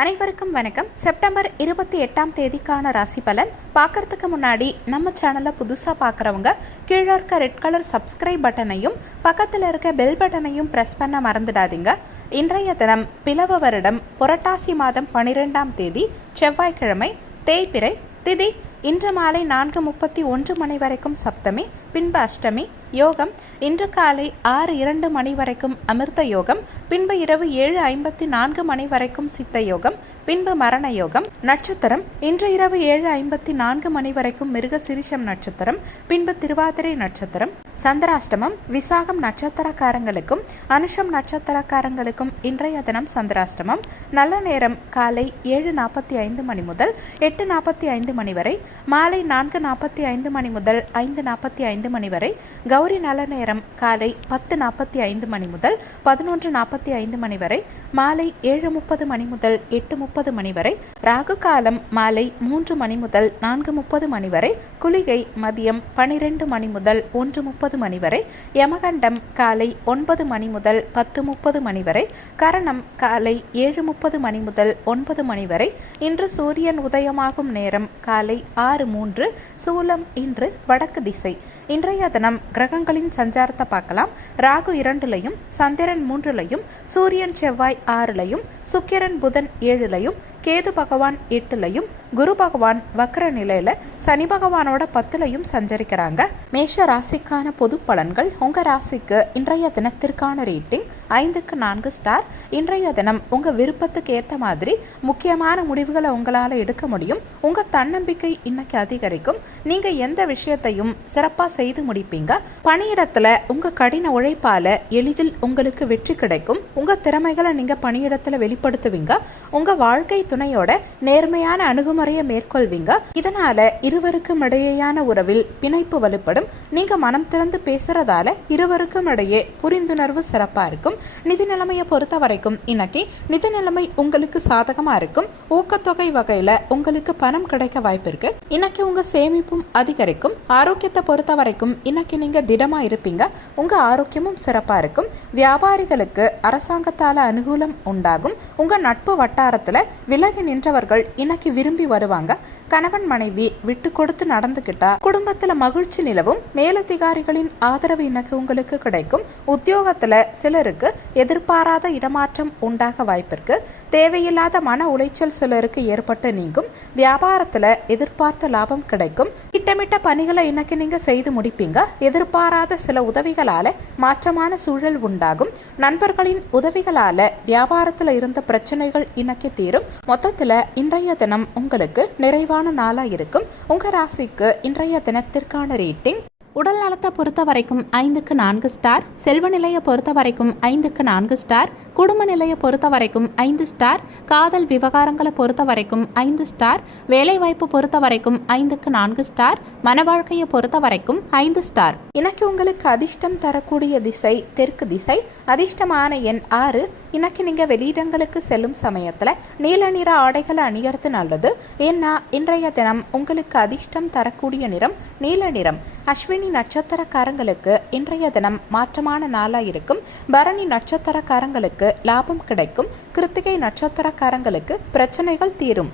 அனைவருக்கும் வணக்கம். செப்டம்பர் 28ஆம் தேதிக்கான ராசி பலன் பார்க்கறதுக்கு முன்னாடி நம்ம சேனலை புதுசாக பார்க்குறவங்க கீழே இருக்க ரெட் கலர் சப்ஸ்கிரைப் பட்டனையும் பக்கத்தில் இருக்க பெல் பட்டனையும் ப்ரெஸ் பண்ண மறந்துடாதீங்க. இன்றைய தினம் பிளவ வருடம் புரட்டாசி மாதம் 12ஆம் தேதி செவ்வாய்க்கிழமை, தேய்பிறை திதி. இன்று மாலை 4:31 மணி வரைக்கும் சப்தமி, பின்பு அஷ்டமி. யோகம் இன்று காலை 6:02 மணி வரைக்கும் அமிர்த யோகம், பின்பு இரவு 7:54 மணி வரைக்கும் சித்த யோகம், பின்பு மரண யோகம். நட்சத்திரம் இன்று இரவு 7:54 மணி வரைக்கும் மிருக சிரிஷம் நட்சத்திரம், பின்பு திருவாதிரை நட்சத்திரம். சந்திராஷ்டமம் விசாகம் நட்சத்திரக்காரங்களுக்கும் அனுஷம் நட்சத்திரக்காரங்களுக்கும் இன்றைய தினம் சந்திராஷ்டமம். நல்ல நேரம் காலை 7:45 மணி முதல் 8:45 மணி வரை, மாலை 4:45 மணி முதல் 5:45 மணி வரை. கௌரி நல்ல நேரம் காலை 10:45 மணி முதல் 11:45 மணி வரை, மாலை 7:30 மணி முதல் 8:30 மணி வரை. ராகு காலம் மாலை 3 மணி முதல் 4:30 மணி வரை. குளிகை மதியம் 12 மணி முதல் 1:30 மணி வரை. யமகண்டம் காலை 9 மணி முதல் 10:30 மணி வரை. கரணம் காலை 7:30 மணி முதல் 9 மணி வரை. இன்று சூரியன் உதயமாகும் நேரம் காலை 6:03. சூலம் இன்று வடக்கு திசை. இன்றைய தினம் கிரகங்களின் சஞ்சாரத்தை பார்க்கலாம். ராகு 2லையும், சந்திரன் 3லையும், சூரியன் செவ்வாய் 6லையும், சுக்கிரன் புதன் 7லையும், கேது பகவான் 8லையும், குரு பகவான் வக்ர நிலையில சனி பகவானோட 10லையும் சஞ்சரிக்கிறாங்க. மேஷ ராசிக்கான பொது பலன்கள். உங்க ராசிக்கு இன்றைய தினத்திற்கான ரேட்டிங் 5க்கு 4 ஸ்டார். இன்றைய தினம் உங்க விருப்பத்துக்கு ஏற்ற மாதிரி முக்கியமான முடிவுகளை உங்களால் எடுக்க முடியும். உங்க தன்னம்பிக்கை இன்னைக்கு அதிகரிக்கும். நீங்க எந்த விஷயத்தையும் சிறப்பாக செய்து முடிப்பீங்க. பணியிடத்துல உங்க கடின உழைப்பால எளிதில் உங்களுக்கு வெற்றி கிடைக்கும். உங்க திறமைகளை நீங்க பணியிடத்துல வெளிப்படுத்துவீங்க. உங்க வாழ்க்கை துணையோட நேர்மையான அணுகுமுறையை மேற்கொள்வீங்க. இதனால இருவருக்கும் இடையேயான உறவில் பிணைப்பு வலுப்படும். நீங்க மனம் திறந்து பேசுறதால இருவருக்கும் இடையே புரிந்துணர்வு சிறப்பா இருக்கும். நிதி நிலைமையை பொறுத்த வரைக்கும் இன்னைக்கு நிதி நிலைமை உங்களுக்கு சாதகமா இருக்கும். ஊக்கத்தொகை வகையில உங்களுக்கு பணம் கிடைக்க வாய்ப்பு இருக்கு. இன்னைக்கு உங்க சேமிப்பும் அதிகரிக்கும். ஆரோக்கியத்தை பொறுத்த வரைக்கும் இன்னைக்கு நீங்க திடமா இருப்பீங்க. உங்க ஆரோக்கியமும் சிறப்பா இருக்கும். வியாபாரிகளுக்கு அரசாங்கத்தால அனுகூலம் உண்டாகும். உங்க நட்பு வட்டாரத்துல விலகி நின்றவர்கள் இன்னைக்கு விரும்பி வருவாங்க. கணவன் மனைவி விட்டு கொடுத்து நடந்துகிட்டா குடும்பத்துல மகிழ்ச்சி நிலவும். மேலதிகாரிகளின் ஆதரவு இன்னைக்கு உங்களுக்கு கிடைக்கும். உத்தியோகத்துல சிலருக்கு எதிர்பாராத இடமாற்றம் உண்டாக வாய்ப்பிருக்கு. தேவையில்லாத மன உளைச்சல் சிலருக்கு ஏற்பட்டு நீங்கும். வியாபாரத்துல எதிர்பார்த்த லாபம் கிடைக்கும். திட்டமிட்ட பணிகளை இன்னைக்கு நீங்க செய்து முடிப்பீங்க. எதிர்பாராத சில உதவிகளால மாற்றமான சூழல் உண்டாகும். நண்பர்களின் உதவிகளால வியாபாரத்துல இருந்த பிரச்சனைகள் இன்னைக்கு தீரும். மொத்தத்துல இன்றைய தினம் உங்களுக்கு நிறைவான நாளா இருக்கும். உங்க ராசிக்கு இன்றைய தினத்திற்கான ரேட்டிங். உடல் நலத்தை பொறுத்த வரைக்கும் 5க்கு 4 ஸ்டார். செல்வ நிலையை பொறுத்த வரைக்கும் 5க்கு 4 ஸ்டார். குடும்ப நிலையை பொறுத்த வரைக்கும் 5 ஸ்டார். காதல் விவகாரங்களை பொறுத்த வரைக்கும் 5 ஸ்டார். வேலைவாய்ப்பு பொறுத்த வரைக்கும் 5க்கு 4 ஸ்டார். மன வாழ்க்கையை பொறுத்த வரைக்கும் 5 ஸ்டார். இன்னைக்கு உங்களுக்கு அதிர்ஷ்டம் தரக்கூடிய திசை தெற்கு திசை. அதிர்ஷ்டமான எண் 6. இன்னைக்கு நீங்க வெளியிடங்களுக்கு செல்லும் சமயத்துல நீல நிற ஆடைகளை அணியறது நல்லது. ஏன்னா இன்றைய தினம் உங்களுக்கு அதிர்ஷ்டம் தரக்கூடிய நிறம் நீல நிறம். அஸ்வினி நட்சத்திரக்காரங்களுக்கு இன்றைய தினம் மாற்றமான நாளா இருக்கும். பரணி நட்சத்திரக்காரங்களுக்கு லாபம் கிடைக்கும். கிருத்திகை நட்சத்திரக்காரங்களுக்கு பிரச்சனைகள் தீரும்.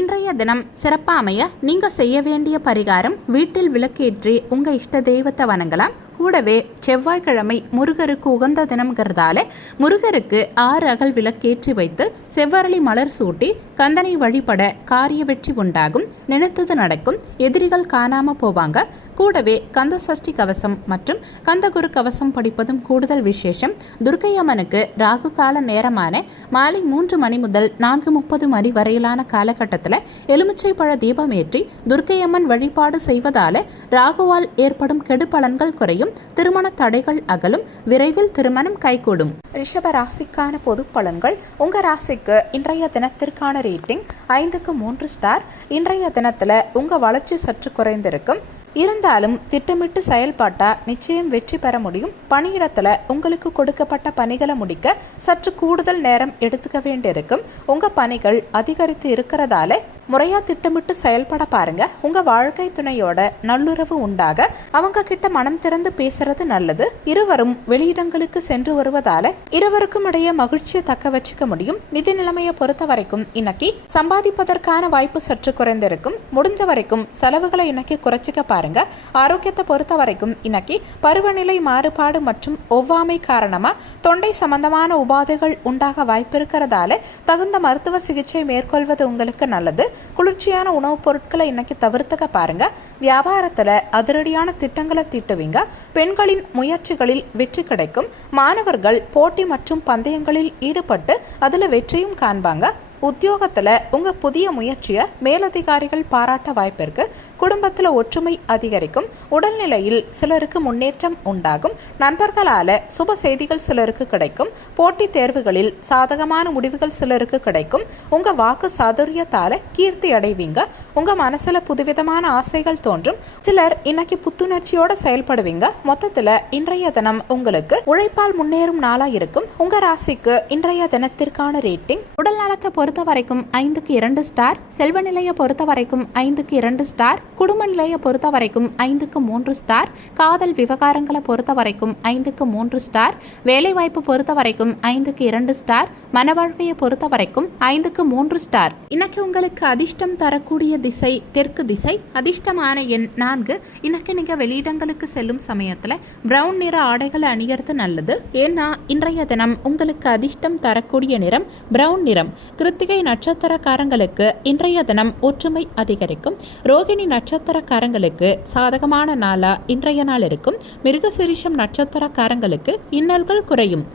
இன்றைய தினம் சிறப்பா அமைய நீங்க செய்ய வேண்டிய பரிகாரம், வீட்டில் விளக்கேற்றி உங்க இஷ்ட தெய்வத்தை வணங்கலாம். கூடவே செவ்வாய்க்கிழமை முருகருக்கு உகந்த தினம்ங்கிறதால முருகருக்கு 6 அகல் விளக்கேற்றி வைத்து செவ்வரளி மலர் சூட்டி கந்தனை வழிபட காரிய வெற்றி உண்டாகும். நினைத்தது நடக்கும். எதிரிகள் காணாம போவாங்க. கூடவே கந்த சஷ்டி கவசம் மற்றும் கந்தகுரு கவசம் படிப்பதும் கூடுதல் விசேஷம். துர்க்கையம்மனுக்கு ராகு கால நேரமான மாலை 3 மணி முதல் 4:30 மணி வரையிலான காலகட்டத்தில் எலுமிச்சை பழ தீபம் ஏற்றி துர்க்கையம்மன் வழிபாடு செய்வதால ராகுவால் ஏற்படும் கெடுபலன்கள் குறையும். திருமண தடைகள் அகலும். விரைவில் திருமணம் கைகூடும். ரிஷப ராசிக்கான பொது பலன்கள். உங்க ராசிக்கு இன்றைய தினத்திற்கான ரேட்டிங் 5க்கு 3 ஸ்டார். இன்றைய தினத்துல உங்க வளர்ச்சி சற்று குறைந்திருக்கும். இருந்தாலும் திட்டமிட்டு செயல்பாட்டா நிச்சயம் வெற்றி பெற முடியும். பணியிடத்துல உங்களுக்கு கொடுக்கப்பட்ட பணிகளை முடிக்க சற்று கூடுதல் நேரம் எடுத்துக்க வேண்டியிருக்கும். உங்க பணிகள் அதிகரித்து இருக்கிறதால முறையா திட்டமிட்டு செயல்பட பாருங்க. உங்க வாழ்க்கை துணையோட நல்லுறவு உண்டாக அவங்க கிட்ட மனம் திறந்து பேசுறது நல்லது. இருவரும் வெளியிடங்களுக்கு சென்று வருவதால இருவருக்கும் இடையே மகிழ்ச்சியை தக்க வச்சுக்க முடியும். நிதி நிலைமையை பொறுத்த வரைக்கும் இன்னைக்கு சம்பாதிப்பதற்கான வாய்ப்பு சற்று குறைந்திருக்கும். முடிஞ்ச வரைக்கும் செலவுகளை இன்னைக்கு குறைச்சிக்க பாருங்க. ஆரோக்கியத்தை பொறுத்த வரைக்கும் இன்னைக்கு பருவநிலை மாறுபாடு மற்றும் ஒவ்வாமை காரணமா தொண்டை சம்பந்தமான உபாதைகள் உண்டாக வாய்ப்பு இருக்கிறதால தகுந்த மருத்துவ சிகிச்சை மேற்கொள்வது உங்களுக்கு நல்லது. குளிர்ச்சியான உணவுப் பொருட்களை இன்னைக்கு தவிர்த்துக்க பாருங்க. வியாபாரத்துல அதிரடியான திட்டங்களை தீட்டுவீங்க. பெண்களின் முயற்சிகளில் வெற்றி கிடைக்கும். மாணவர்கள் போட்டி மற்றும் பந்தயங்களில் ஈடுபட்டு அதுல வெற்றியும் காண்பாங்க. உத்தியோகத்தில் உங்கள் புதிய முயற்சியை மேலதிகாரிகள் பாராட்ட வாய்ப்பு இருக்கு. குடும்பத்தில் ஒற்றுமை அதிகரிக்கும். உடல்நிலையில் சிலருக்கு முன்னேற்றம் உண்டாகும். நண்பர்களால் சுப செய்திகள் சிலருக்கு கிடைக்கும். போட்டித் தேர்வுகளில் சாதகமான முடிவுகள் சிலருக்கு கிடைக்கும். உங்கள் வாக்கு சாதுரியத்தால் கீர்த்தி அடைவீங்க. உங்கள் மனசில் புதுவிதமான ஆசைகள் தோன்றும். சிலர் இன்னைக்கு புத்துணர்ச்சியோடு செயல்படுவீங்க. மொத்தத்தில் இன்றைய தினம் உங்களுக்கு உழைப்பால் முன்னேறும் நாளாக இருக்கும். உங்கள் ராசிக்கு இன்றைய தினத்திற்கான ரேட்டிங் உடல் நலத்தை பொறுத்த வரைக்கும் 5க்கு 2 ஸ்டார், செல்வ நிலையை பொறுத்த வரைக்கும் 5க்கு 2 ஸ்டார், குடும்ப நிலையை பொறுத்த வரைக்கும் 5க்கு 3 ஸ்டார், காதல் விவகாரங்களை பொறுத்த வரைக்கும் 5க்கு 3 ஸ்டார், வேலை வாய்ப்பு பொறுத்த வரைக்கும் 5க்கு 2 ஸ்டார், மன வாழ்க்கையை பொறுத்த வரைக்கும் 5க்கு 3 ஸ்டார். இன்னைக்கு உங்களுக்கு அதிர்ஷ்டம் தரக்கூடிய திசை தெற்கு திசை. அதிர்ஷ்டமான எண் 4. இன்னைக்கு நீங்க வெளியிடங்களுக்கு செல்லும் சமயத்துல பிரவுன் நிற ஆடைகளை அணியறது நல்லது. ஏன்னா இன்றைய தினம் உங்களுக்கு அதிர்ஷ்டம் தரக்கூடிய நிறம் பிரவுன் நிறம். கிருத்திகை நட்சத்திரக்காரங்களுக்கு இன்றைய தினம் ஒற்றுமை அதிகரிக்கும். ரோகிணி நட்சத்திரக்காரங்களுக்கு சாதகமான நாளா இன்றைய நாள் இருக்கும். மிருகசீரிஷம் நட்சத்திரக்காரங்களுக்கு இன்னல்கள் குறையும்.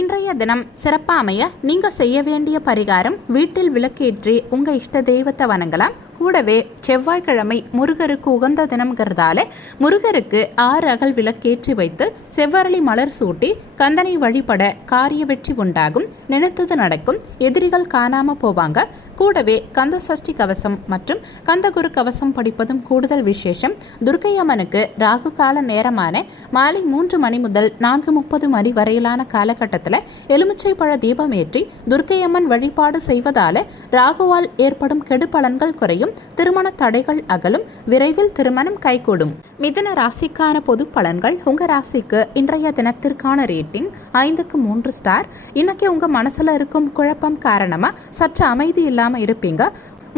இன்றைய தினம் சிறப்பாக அமைய நீங்கள் செய்ய வேண்டிய பரிகாரம், வீட்டில் விளக்கேற்றி உங்கள் இஷ்ட தெய்வத்தை வணங்கலாம். கூடவே செவ்வாய்க்கிழமை முருகருக்கு உகந்த தினம்ங்கிறதால முருகருக்கு 6 அகல் விளக்கேற்றி வைத்து செவ்வரளி மலர் சூட்டி கந்தனை வழிபட காரிய வெற்றி உண்டாகும். நினைத்தது நடக்கும். எதிரிகள் காணாம போவாங்க. கூடவே கந்த சஷ்டி கவசம் மற்றும் கந்தகுரு கவசம் படிப்பதும் கூடுதல் விசேஷம். துர்க்கை அம்மனுக்கு ராகு கால நேரமான மாலை 3 மணி முதல் 4:30 மணி வரையிலான காலகட்டத்தில் எலுமிச்சை பழ தீபம் ஏற்றி துர்க்கை அம்மன் வழிபாடு செய்வதால ராகுவால் ஏற்படும் கெடு பலன்கள் குறையும். திருமண தடைகள் அகலும். விரைவில் திருமணம் கைகூடும். மிதுன ராசிக்கான பொது பலன்கள். உங்க ராசிக்கு இன்றைய தினத்திற்கான ரேட்டிங் 5க்கு 3 ஸ்டார். இன்னைக்கு உங்க மனசுல இருக்கும் குழப்பம் காரணமா சற்று அமைதி இல்லாம இருப்பீங்க.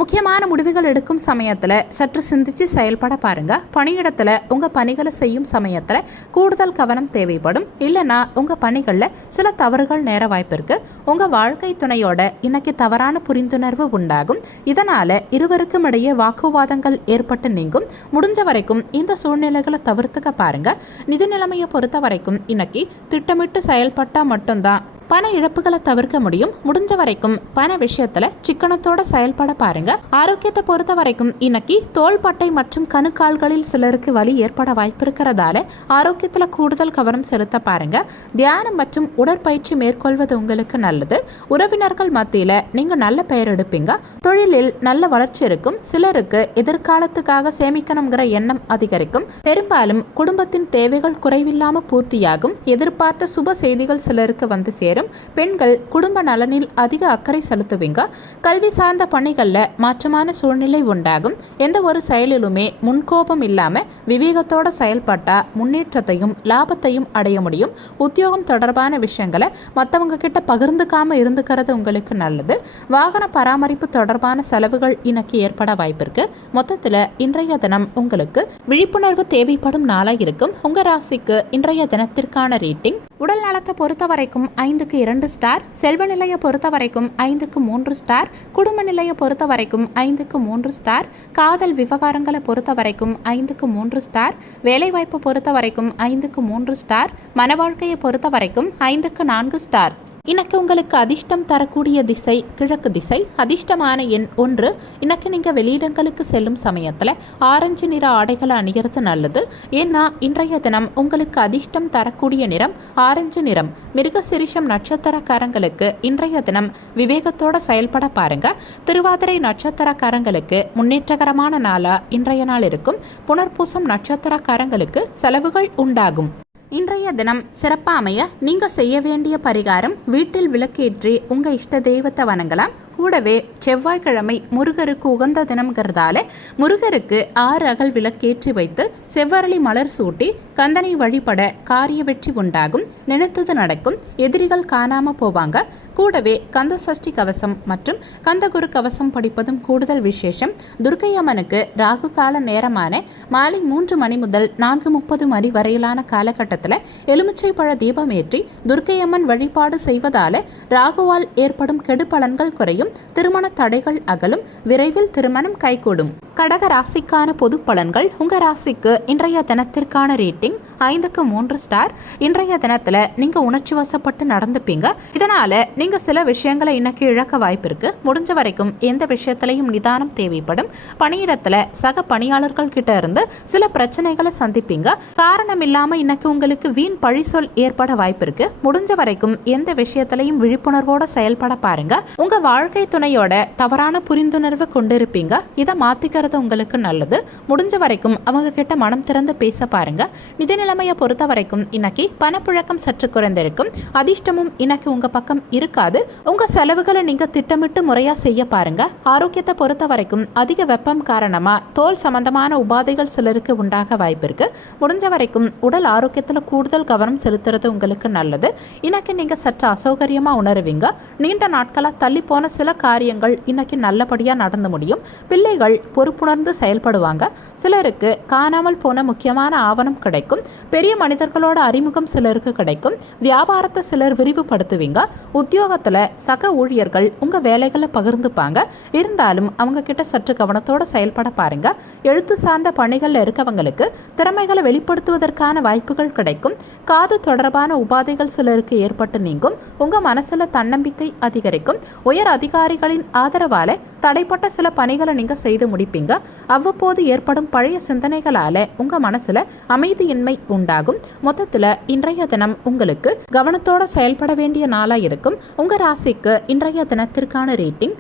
முக்கியமான முடிவுகள் எடுக்கும் சமயத்தில் சற்று சிந்திச்சு செயல்பட பாருங்க. பணியிடத்தில் உங்கள் பணிகளை செய்யும் சமயத்தில் கூடுதல் கவனம் தேவைப்படும். இல்லைன்னா உங்கள் பணிகளில் சில தவறுகள் நேர வாய்ப்பு இருக்கு. உங்கள் வாழ்க்கை துணையோட இன்னைக்கு தவறான புரிந்துணர்வு உண்டாகும். இதனால இருவருக்கும் இடையே வாக்குவாதங்கள் ஏற்பட்டு நீங்கும். முடிஞ்ச வரைக்கும் இந்த சூழ்நிலைகளை தவிர்த்துக்க பாருங்க. நிதி நிலைமையை பொறுத்த வரைக்கும் இன்னைக்கு திட்டமிட்டு செயல்பட்டா மட்டும்தான் பண இழப்புகளை தவிர்க்க முடியும். முடிஞ்ச வரைக்கும் பண விஷயத்துல சிக்கனத்தோட செயல்பட பாருங்க. ஆரோக்கியத்தை பொறுத்த வரைக்கும் இன்னைக்கு தோள்பட்டை மற்றும் கணுக்கால்களில் சிலருக்கு வலி ஏற்பட வாய்ப்பு இருக்கிறதால ஆரோக்கியத்துல கூடுதல் கவனம் செலுத்த பாருங்க. தியானம் மற்றும் உடற்பயிற்சி மேற்கொள்வது உங்களுக்கு நல்லது. உறவினர்கள் மத்தியில நீங்க நல்ல பெயர் எடுப்பீங்க. தொழிலில் நல்ல வளர்ச்சி இருக்கும். சிலருக்கு எதிர்காலத்துக்காக சேமிக்கணுங்கிற எண்ணம் அதிகரிக்கும். பெரும்பாலும் குடும்பத்தின் தேவைகள் குறைவில்லாம பூர்த்தியாகும். எதிர்பார்த்த சுப செய்திகள் சிலருக்கு வந்து சேரும். பெண்கள் குடும்ப நலனில் அதிக அக்கறை செலுத்துவீங்க. கல்வி சார்ந்த பணிகளில் மாற்றமான சூழ்நிலை உண்டாகும். எந்த ஒரு செயலிலுமே முன்கோபம் இல்லாம விவேகத்தோட செயல்பட்டா முன்னேற்றத்தையும் லாபத்தையும் அடைய முடியும். உத்தியோகம் தொடர்பான விஷயங்களை மற்றவங்க கிட்ட பகிர்ந்துக்காம இருந்துக்கிறது உங்களுக்கு நல்லது. வாகன பராமரிப்பு தொடர்பான செலவுகள் இன்னைக்கு ஏற்பட வாய்ப்பு இருக்கு. மொத்தத்தில் இன்றைய தினம் உங்களுக்கு விழிப்புணர்வு தேவைப்படும் நாளாக இருக்கும். உங்க ராசிக்கு இன்றைய தினத்திற்கான ரேட்டிங் உடல் நலத்தை பொறுத்த வரைக்கும் 5க்கு 2 ஸ்டார், செல்வ நிலையை பொறுத்த வரைக்கும் 5க்கு 3 ஸ்டார், குடும்ப நிலையை பொறுத்த வரைக்கும் 5க்கு 3 ஸ்டார், காதல் விவகாரங்களை பொறுத்த வரைக்கும் 5க்கு 3 ஸ்டார், வேலைவாய்ப்பு பொறுத்த வரைக்கும் 5க்கு 3 ஸ்டார், மன வாழ்க்கையை பொறுத்த வரைக்கும் 5க்கு 4 ஸ்டார். இன்னைக்கு உங்களுக்கு அதிர்ஷ்டம் தரக்கூடிய திசை கிழக்கு திசை. அதிர்ஷ்டமான எண் 1. இன்னைக்கு நீங்கள் வெளியிடங்களுக்கு செல்லும் சமயத்தில் ஆரஞ்சு நிற ஆடைகளை அணிகிறது நல்லது. ஏன்னா இன்றைய தினம் உங்களுக்கு அதிர்ஷ்டம் தரக்கூடிய நிறம் ஆரஞ்சு நிறம். மிருகசிரிஷம் நட்சத்திரக்காரங்களுக்கு இன்றைய தினம் விவேகத்தோட செயல்பட பாருங்க. திருவாதிரை நட்சத்திரக்காரங்களுக்கு முன்னேற்றகரமான நாளா இன்றைய நாள் இருக்கும். புனர்பூசம் நட்சத்திரக்காரங்களுக்கு செலவுகள் உண்டாகும். இன்றைய தினம் சிறப்பா அமைய நீங்க செய்ய வேண்டிய பரிகாரம், வீட்டில் விளக்கேற்றி உங்க இஷ்ட தெய்வத்தை வணங்கலாம். கூடவே செவ்வாய்க்கிழமை முருகருக்கு உகந்த தினம்ங்கிறதால முருகருக்கு 6 அகல் விளக்கேற்றி வைத்து செவ்வரளி மலர் சூட்டி கந்தனை வழிபட காரிய வெற்றி உண்டாகும், நினைத்தது நடக்கும், எதிரிகள் காணாம போவாங்க. கூடவே கந்த சஷ்டி கவசம் மற்றும் கந்தகுரு கவசம் படிப்பதும் கூடுதல் விசேஷம். துர்க்கை அம்மனுக்கு ராகு கால நேரமான மாலை 3 மணி முதல் 4:30 மணி வரையிலான காலகட்டத்தில் எலுமிச்சை பழ தீபம் ஏற்றி துர்க்கை அம்மன் வழிபாடு செய்வதால ராகுவால் ஏற்படும் கெடு பலன்கள் குறையும், திருமண தடைகள் அகலும், விரைவில் திருமணம் கைகூடும். கடக ராசிக்கான பொது பலன்கள். உங்க ராசிக்கு இன்றைய தினத்திற்கான ரேட்டிங் 5க்கு 3 ஸ்டார். இன்றைய தினத்துல நீங்க உணர்ச்சி வசப்பட்டு நடந்துப்பீங்க. இதனால நீங்க சில விஷயங்களை இன்னைக்கு இழக்க வாய்ப்பு இருக்கு. முடிஞ்ச வரைக்கும் எந்த விஷயத்திலையும் நிதானம் தேவைப்படும். பணியிடத்துல சக பணியாளர்கள் கிட்ட இருந்து சில பிரச்சனைகளை சந்திப்பீங்க. காரணம் இல்லாம இன்னைக்கு உங்களுக்கு வீண் பழி சொல் ஏற்பட வாய்ப்பு இருக்கு. முடிஞ்ச வரைக்கும் எந்த விஷயத்திலையும் விழிப்புணர்வோட செயல்பட பாருங்க. உங்க வாழ்க்கை துணையோட தவறான புரிந்துணர்வு கொண்டிருப்பீங்க. இதை மாத்திக்கிறது உங்களுக்கு நல்லது. முடிஞ்ச வரைக்கும் அவங்க கிட்ட மனம் திறந்து பேச பாருங்க. நிதி நிலைமையை பொறுத்த வரைக்கும் இன்னைக்கு பணப்புழக்கம் சற்று குறைந்திருக்கும். அதிர்ஷ்டமும் இன்னைக்கு உங்க பக்கம் இருக்காது. உங்க செலவுகளை நீங்க திட்டமிட்டு முறையா செய்ய பாருங்க. ஆரோக்கியத்தை பொறுத்த வரைக்கும் அதிக வெப்பம் காரணமா தோல் சம்பந்தமான உபாதைகள் சிலருக்கு உண்டாக வாய்ப்பு இருக்கு. முடிஞ்ச வரைக்கும் உடல் ஆரோக்கியத்துல கூடுதல் கவனம் செலுத்துறது உங்களுக்கு நல்லது. இன்னைக்கு நீங்க சற்று அசௌகரியமா உணருவீங்க. நீண்ட நாட்களா தள்ளி போன சில காரியங்கள் இன்னைக்கு நல்லபடியா நடந்து முடியும். பிள்ளைகள் பொறுப்புணர்ந்து செயல்படுவாங்க. சிலருக்கு காணாமல் போன முக்கியமான ஆவணம் கிடைக்கும். பெரிய மனிதர்களோட அறிமுகம் சிலருக்கு கிடைக்கும். வியாபாரத்தை சிலர் விரிவுபடுத்துவீங்க. உத்தியோகத்துல சக ஊழியர்கள் உங்க வேலைகளை பகிர்ந்துப்பாங்க. இருந்தாலும் அவங்க கிட்ட சற்று கவனத்தோட செயல்பட பாருங்க. எழுத்து சார்ந்த பணிகள்ல இருக்கவங்களுக்கு திறமைகளை வெளிப்படுத்துவதற்கான வாய்ப்புகள் கிடைக்கும். காது தொடர்பான உபாதைகள் சிலருக்கு ஏற்பட்டு நீங்கும். உங்க மனசுல தன்னம்பிக்கை அதிகரிக்கும். உயர் அதிகாரிகளின் ஆதரவால தடைப்பட்ட சில பணிகளை நீங்க செய்து முடிப்பீங்க. அவ்வப்போது ஏற்படும் பழைய சிந்தனைகளால உங்க மனசுல அமைதியின்மை உண்டாகும். மொத்தத்துல இன்றைய தினம் உங்களுக்கு கவனத்தோட செயல்பட வேண்டிய நாளா இருக்கும். உங்க ராசிக்கு இன்றைய தினத்திற்கான ரேட்டிங்.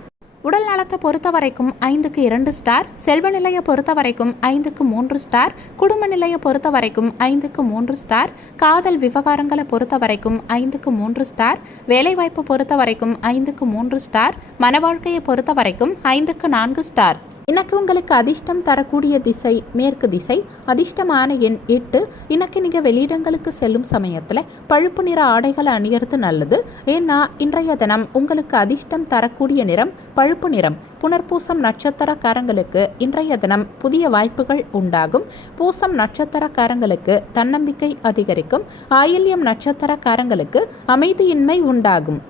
உடல் நலத்தை பொறுத்த வரைக்கும் 5க்கு 2 ஸ்டார். செல்வ நிலையை பொறுத்த வரைக்கும் 5க்கு 3 ஸ்டார். குடும்ப நிலையை பொறுத்த வரைக்கும் 5க்கு 3 ஸ்டார். காதல் விவகாரங்களை பொறுத்த வரைக்கும் 5க்கு 3 ஸ்டார். வேலைவாய்ப்பு பொறுத்த வரைக்கும் 5க்கு 3 ஸ்டார். மன வாழ்க்கையை பொறுத்த வரைக்கும் 5க்கு 4 ஸ்டார். இன்னைக்கு உங்களுக்கு அதிர்ஷ்டம் தரக்கூடிய திசை மேற்கு திசை. அதிர்ஷ்டமான எண் 8. இன்னைக்கு நீங்கள் வெளியிடங்களுக்கு செல்லும் சமயத்தில் பழுப்பு நிற ஆடைகளை அணியறது நல்லது. ஏன்னா இன்றைய தினம் உங்களுக்கு அதிர்ஷ்டம் தரக்கூடிய நிறம் பழுப்பு நிறம். புனர்பூசம் நட்சத்திரக்காரங்களுக்கு இன்றைய தினம் புதிய வாய்ப்புகள் உண்டாகும். பூசம் நட்சத்திரக்காரங்களுக்கு தன்னம்பிக்கை அதிகரிக்கும். ஆயில்யம் நட்சத்திரக்காரங்களுக்கு அமைதியின்மை உண்டாகும்.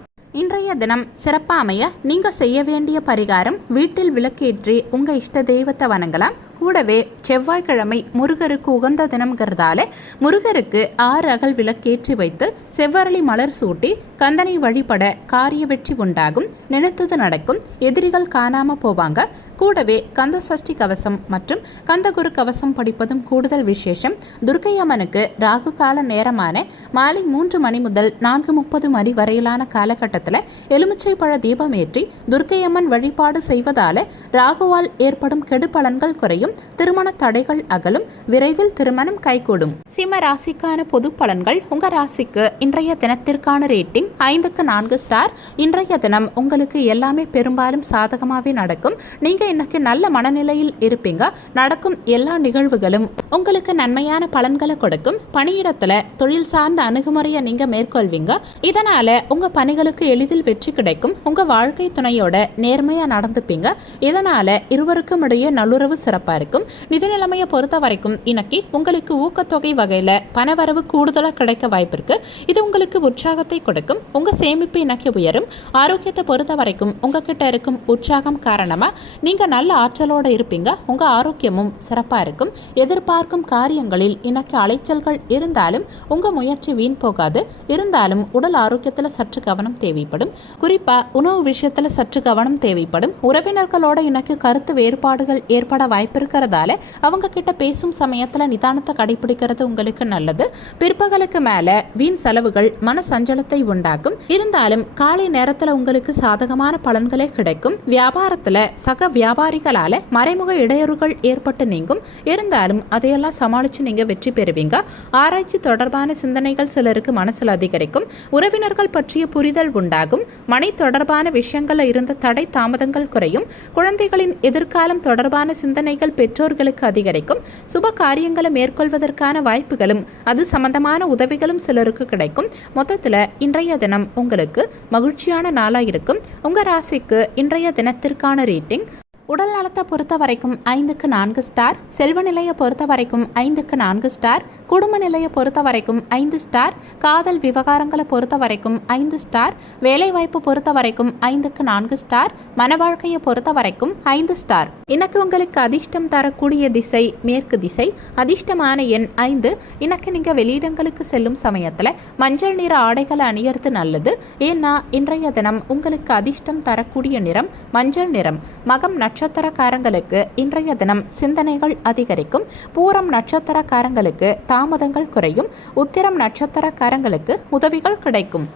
இன்றைய தினம் சிறப்பா அமைய நீங்க செய்ய வேண்டிய பரிகாரம், வீட்டில் விளக்கேற்றி உங்க இஷ்ட தெய்வத்தை வணங்கலாம். கூடவே செவ்வாய்க்கிழமை முருகருக்கு உகந்த தினம்ங்கிறதால முருகருக்கு 6 அகல் விளக்கேற்றி வைத்து செவ்வரளி மலர் சூட்டி கந்தனை வழிபட காரிய வெற்றி உண்டாகும், நினைத்தது நடக்கும், எதிரிகள் காணாம போவாங்க. கூடவே கந்த சஷ்டி கவசம் மற்றும் கந்தகுரு கவசம் படிப்பதும் கூடுதல் விசேஷம். துர்க்கை அம்மனுக்கு ராகு கால நேரமான மாலை 3 மணி முதல் 4:30 மணி வரையிலான காலகட்டத்தில் எலுமிச்சை பழ தீபம் ஏற்றி துர்க்கை அம்மன் வழிபாடு செய்வதால ராகுவால் ஏற்படும் கெடு பலன்கள் குறையும், திருமண தடைகள் அகலும், விரைவில் திருமணம் கைகூடும். சிம்ம ராசிக்கான பொது பலன்கள். உங்க ராசிக்கு இன்றைய தினத்திற்கான ரேட்டிங் 5க்கு 4 ஸ்டார். இன்றைய தினம் உங்களுக்கு எல்லாமே பெரும்பாலும் சாதகமாகவே நடக்கும். நீங்க இன்னைக்கு நல்ல மனநிலையில் இருப்பீங்க. நடக்கும் எல்லா நிகழ்வுகளும் உங்களுக்கு நன்மையான பலன்களை கொடுக்கும். பணியிடத்துல தொழில் சார்ந்த அணுகுமுறையை நீங்க மேற்கொள்வீங்க. இதனால உங்க பணிகளுக்கு எளிதில் வெற்றி கிடைக்கும். உங்க வாழ்க்கை துணையோட நேர்மையா நடந்துப்பீங்க. இதனால இருவருக்கும் இடையே நல்லுறவு சிறப்பா இருக்கும். நிதி நிலைமையை பொறுத்த வரைக்கும் இன்னைக்கு உங்களுக்கு ஊக்கத்தொகை வகையில பணவரவு கூடுதலா கிடைக்க வாய்ப்பு இருக்கு. இது உங்களுக்கு உற்சாகத்தை கொடுக்கும். உங்க சேமிப்பு இன்னைக்கு உயரும். ஆரோக்கியத்தை பொறுத்த வரைக்கும் உங்ககிட்ட இருக்கும் உற்சாகம் காரணமா நீங்க நல்ல ஆற்றலோட இருப்பீங்க. உங்க ஆரோக்கியமும் சிறப்பா இருக்கும். எதிர்பார்க்கும் காரியங்களில் இன்னைக்கு அலைச்சல்கள் இருந்தாலும் உங்க முயற்சி வீண் போகாது. இருந்தாலும் உடல் ஆரோக்கியத்துல சற்று கவனம் தேவைப்படும். குறிப்பா உணவு விஷயத்துல சற்று கவனம் தேவைப்படும். உறவினர்களோட இன்னைக்கு கருத்து வேறுபாடுகள் ஏற்பட வாய்ப்பு இருக்கிறதால அவங்க கிட்ட பேசும் சமயத்துல நிதானத்தை கடைபிடிக்கிறது உங்களுக்கு நல்லது. பிற்பகலுக்கு மேல வீண் செலவுகள் மன சஞ்சலத்தை உண்டாக்கும். இருந்தாலும் காலை நேரத்துல உங்களுக்கு சாதகமான பலன்களே கிடைக்கும். வியாபாரத்துல சக வியாபாரிகளால மறைமுக இடையூறுகள் ஏற்பட்டு நீங்கும். இருந்தாலும் அதே அதையெல்லாம் சமாளித்து நீங்கள் வெற்றி பெறுவீங்க. ஆராய்ச்சி தொடர்பான சிந்தனைகள் சிலருக்கு மனசில் அதிகரிக்கும். உறவினர்கள் பற்றிய புரிதல் உண்டாகும். மனை தொடர்பான விஷயங்களில் இருந்த தடை தாமதங்கள் குறையும். குழந்தைகளின் எதிர்காலம் தொடர்பான சிந்தனைகள் பெற்றோர்களுக்கு அதிகரிக்கும். சுப காரியங்களை மேற்கொள்வதற்கான வாய்ப்புகளும் அது சம்பந்தமான உதவிகளும் சிலருக்கு கிடைக்கும். மொத்தத்தில் இன்றைய தினம் உங்களுக்கு மகிழ்ச்சியான நாளாக இருக்கும். உங்கள் ராசிக்கு இன்றைய தினத்திற்கான ரேட்டிங் உடல் நலத்தை பொறுத்த வரைக்கும் 5க்கு 4 ஸ்டார், செல்வ நிலையை பொறுத்த வரைக்கும் 5க்கு 4 ஸ்டார், குடும்ப நிலையை பொறுத்த வரைக்கும் 5 ஸ்டார், காதல் விவகாரங்களை பொறுத்த வரைக்கும் 5 ஸ்டார், வேலைவாய்ப்பு பொறுத்த வரைக்கும் 5க்கு 4 ஸ்டார், மன வாழ்க்கையை பொறுத்த வரைக்கும் 5 ஸ்டார். இன்னைக்கு உங்களுக்கு அதிர்ஷ்டம் தரக்கூடிய திசை மேற்கு திசை, அதிர்ஷ்டமான எண் 5. இன்னைக்கு நீங்கள் வெளியிடங்களுக்கு செல்லும் சமயத்தில் மஞ்சள் நிற ஆடைகளை அணியறது நல்லது. ஏன்னா இன்றைய தினம் உங்களுக்கு அதிர்ஷ்டம் தரக்கூடிய நிறம் மஞ்சள் நிறம். மகம் நட்சத்திரக்காரங்களுக்கு இன்றைய தினம் சிந்தனைகள் அதிகரிக்கும். பூரம் நட்சத்திரக்காரங்களுக்கு தாமதங்கள் குறையும். உத்திரம் நட்சத்திரக்காரங்களுக்கு உதவிகள் கிடைக்கும்.